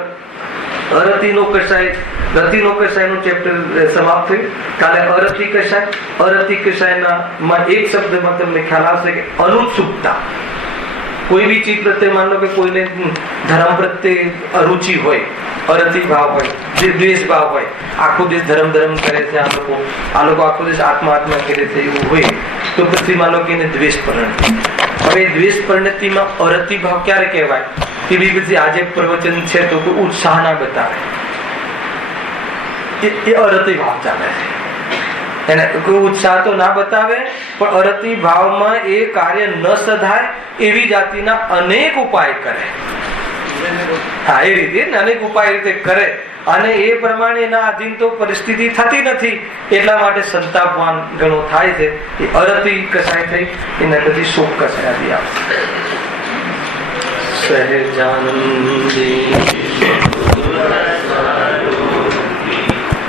અરતિનો કષાય, રતિનો કષાયનું ચેપ્ટર સમાપ્ત થયું. કાલે અરતિ કષાય. અરતિ કષાયના એક શબ્દમાં તમને ખ્યાલ આવશે કે અનુત્સુકતા. કોઈ બી ચીજ પ્રત્યે માનો કે કોઈને ધર્મ પ્રત્યે અરુચિ હોય, અરતિ ભાવ હોય, દ્વેષ ભાવ હોય, આખો દેશ ધર્મ કરે છે, આ લોકો આખો દેશ આત્મા કરે છે એવું હોય, તો પછી માનો કે એને દ્વેષ પરિણતિ. હવે દ્વેષ પરિણતિમાં અરતિ ભાવ ક્યારે કહેવાય કે પછી આજે પ્રવચન છે તો કોઈ ઉત્સાહ ના બતાવે, એ અરતિ ભાવ ચાલે છે. એને કોઈ ઉત્સાહ તો ના બતાવે પણ અરતિ ભાવમાં એ કાર્ય ન સધાય એવી જાતિના અનેક ઉપાય કરે. હા, એ રીતે અનેક ઉપાય રીતે કરે અને એ પ્રમાણે એના આધીન તો પરિસ્થિતિ થતી નથી, એટલા માટે સંતાપવાન ઘણો થાય છે. એ અરતિ કસાય થઈ, એના પછી શોક કસાય આવશે. સહેજાનંદી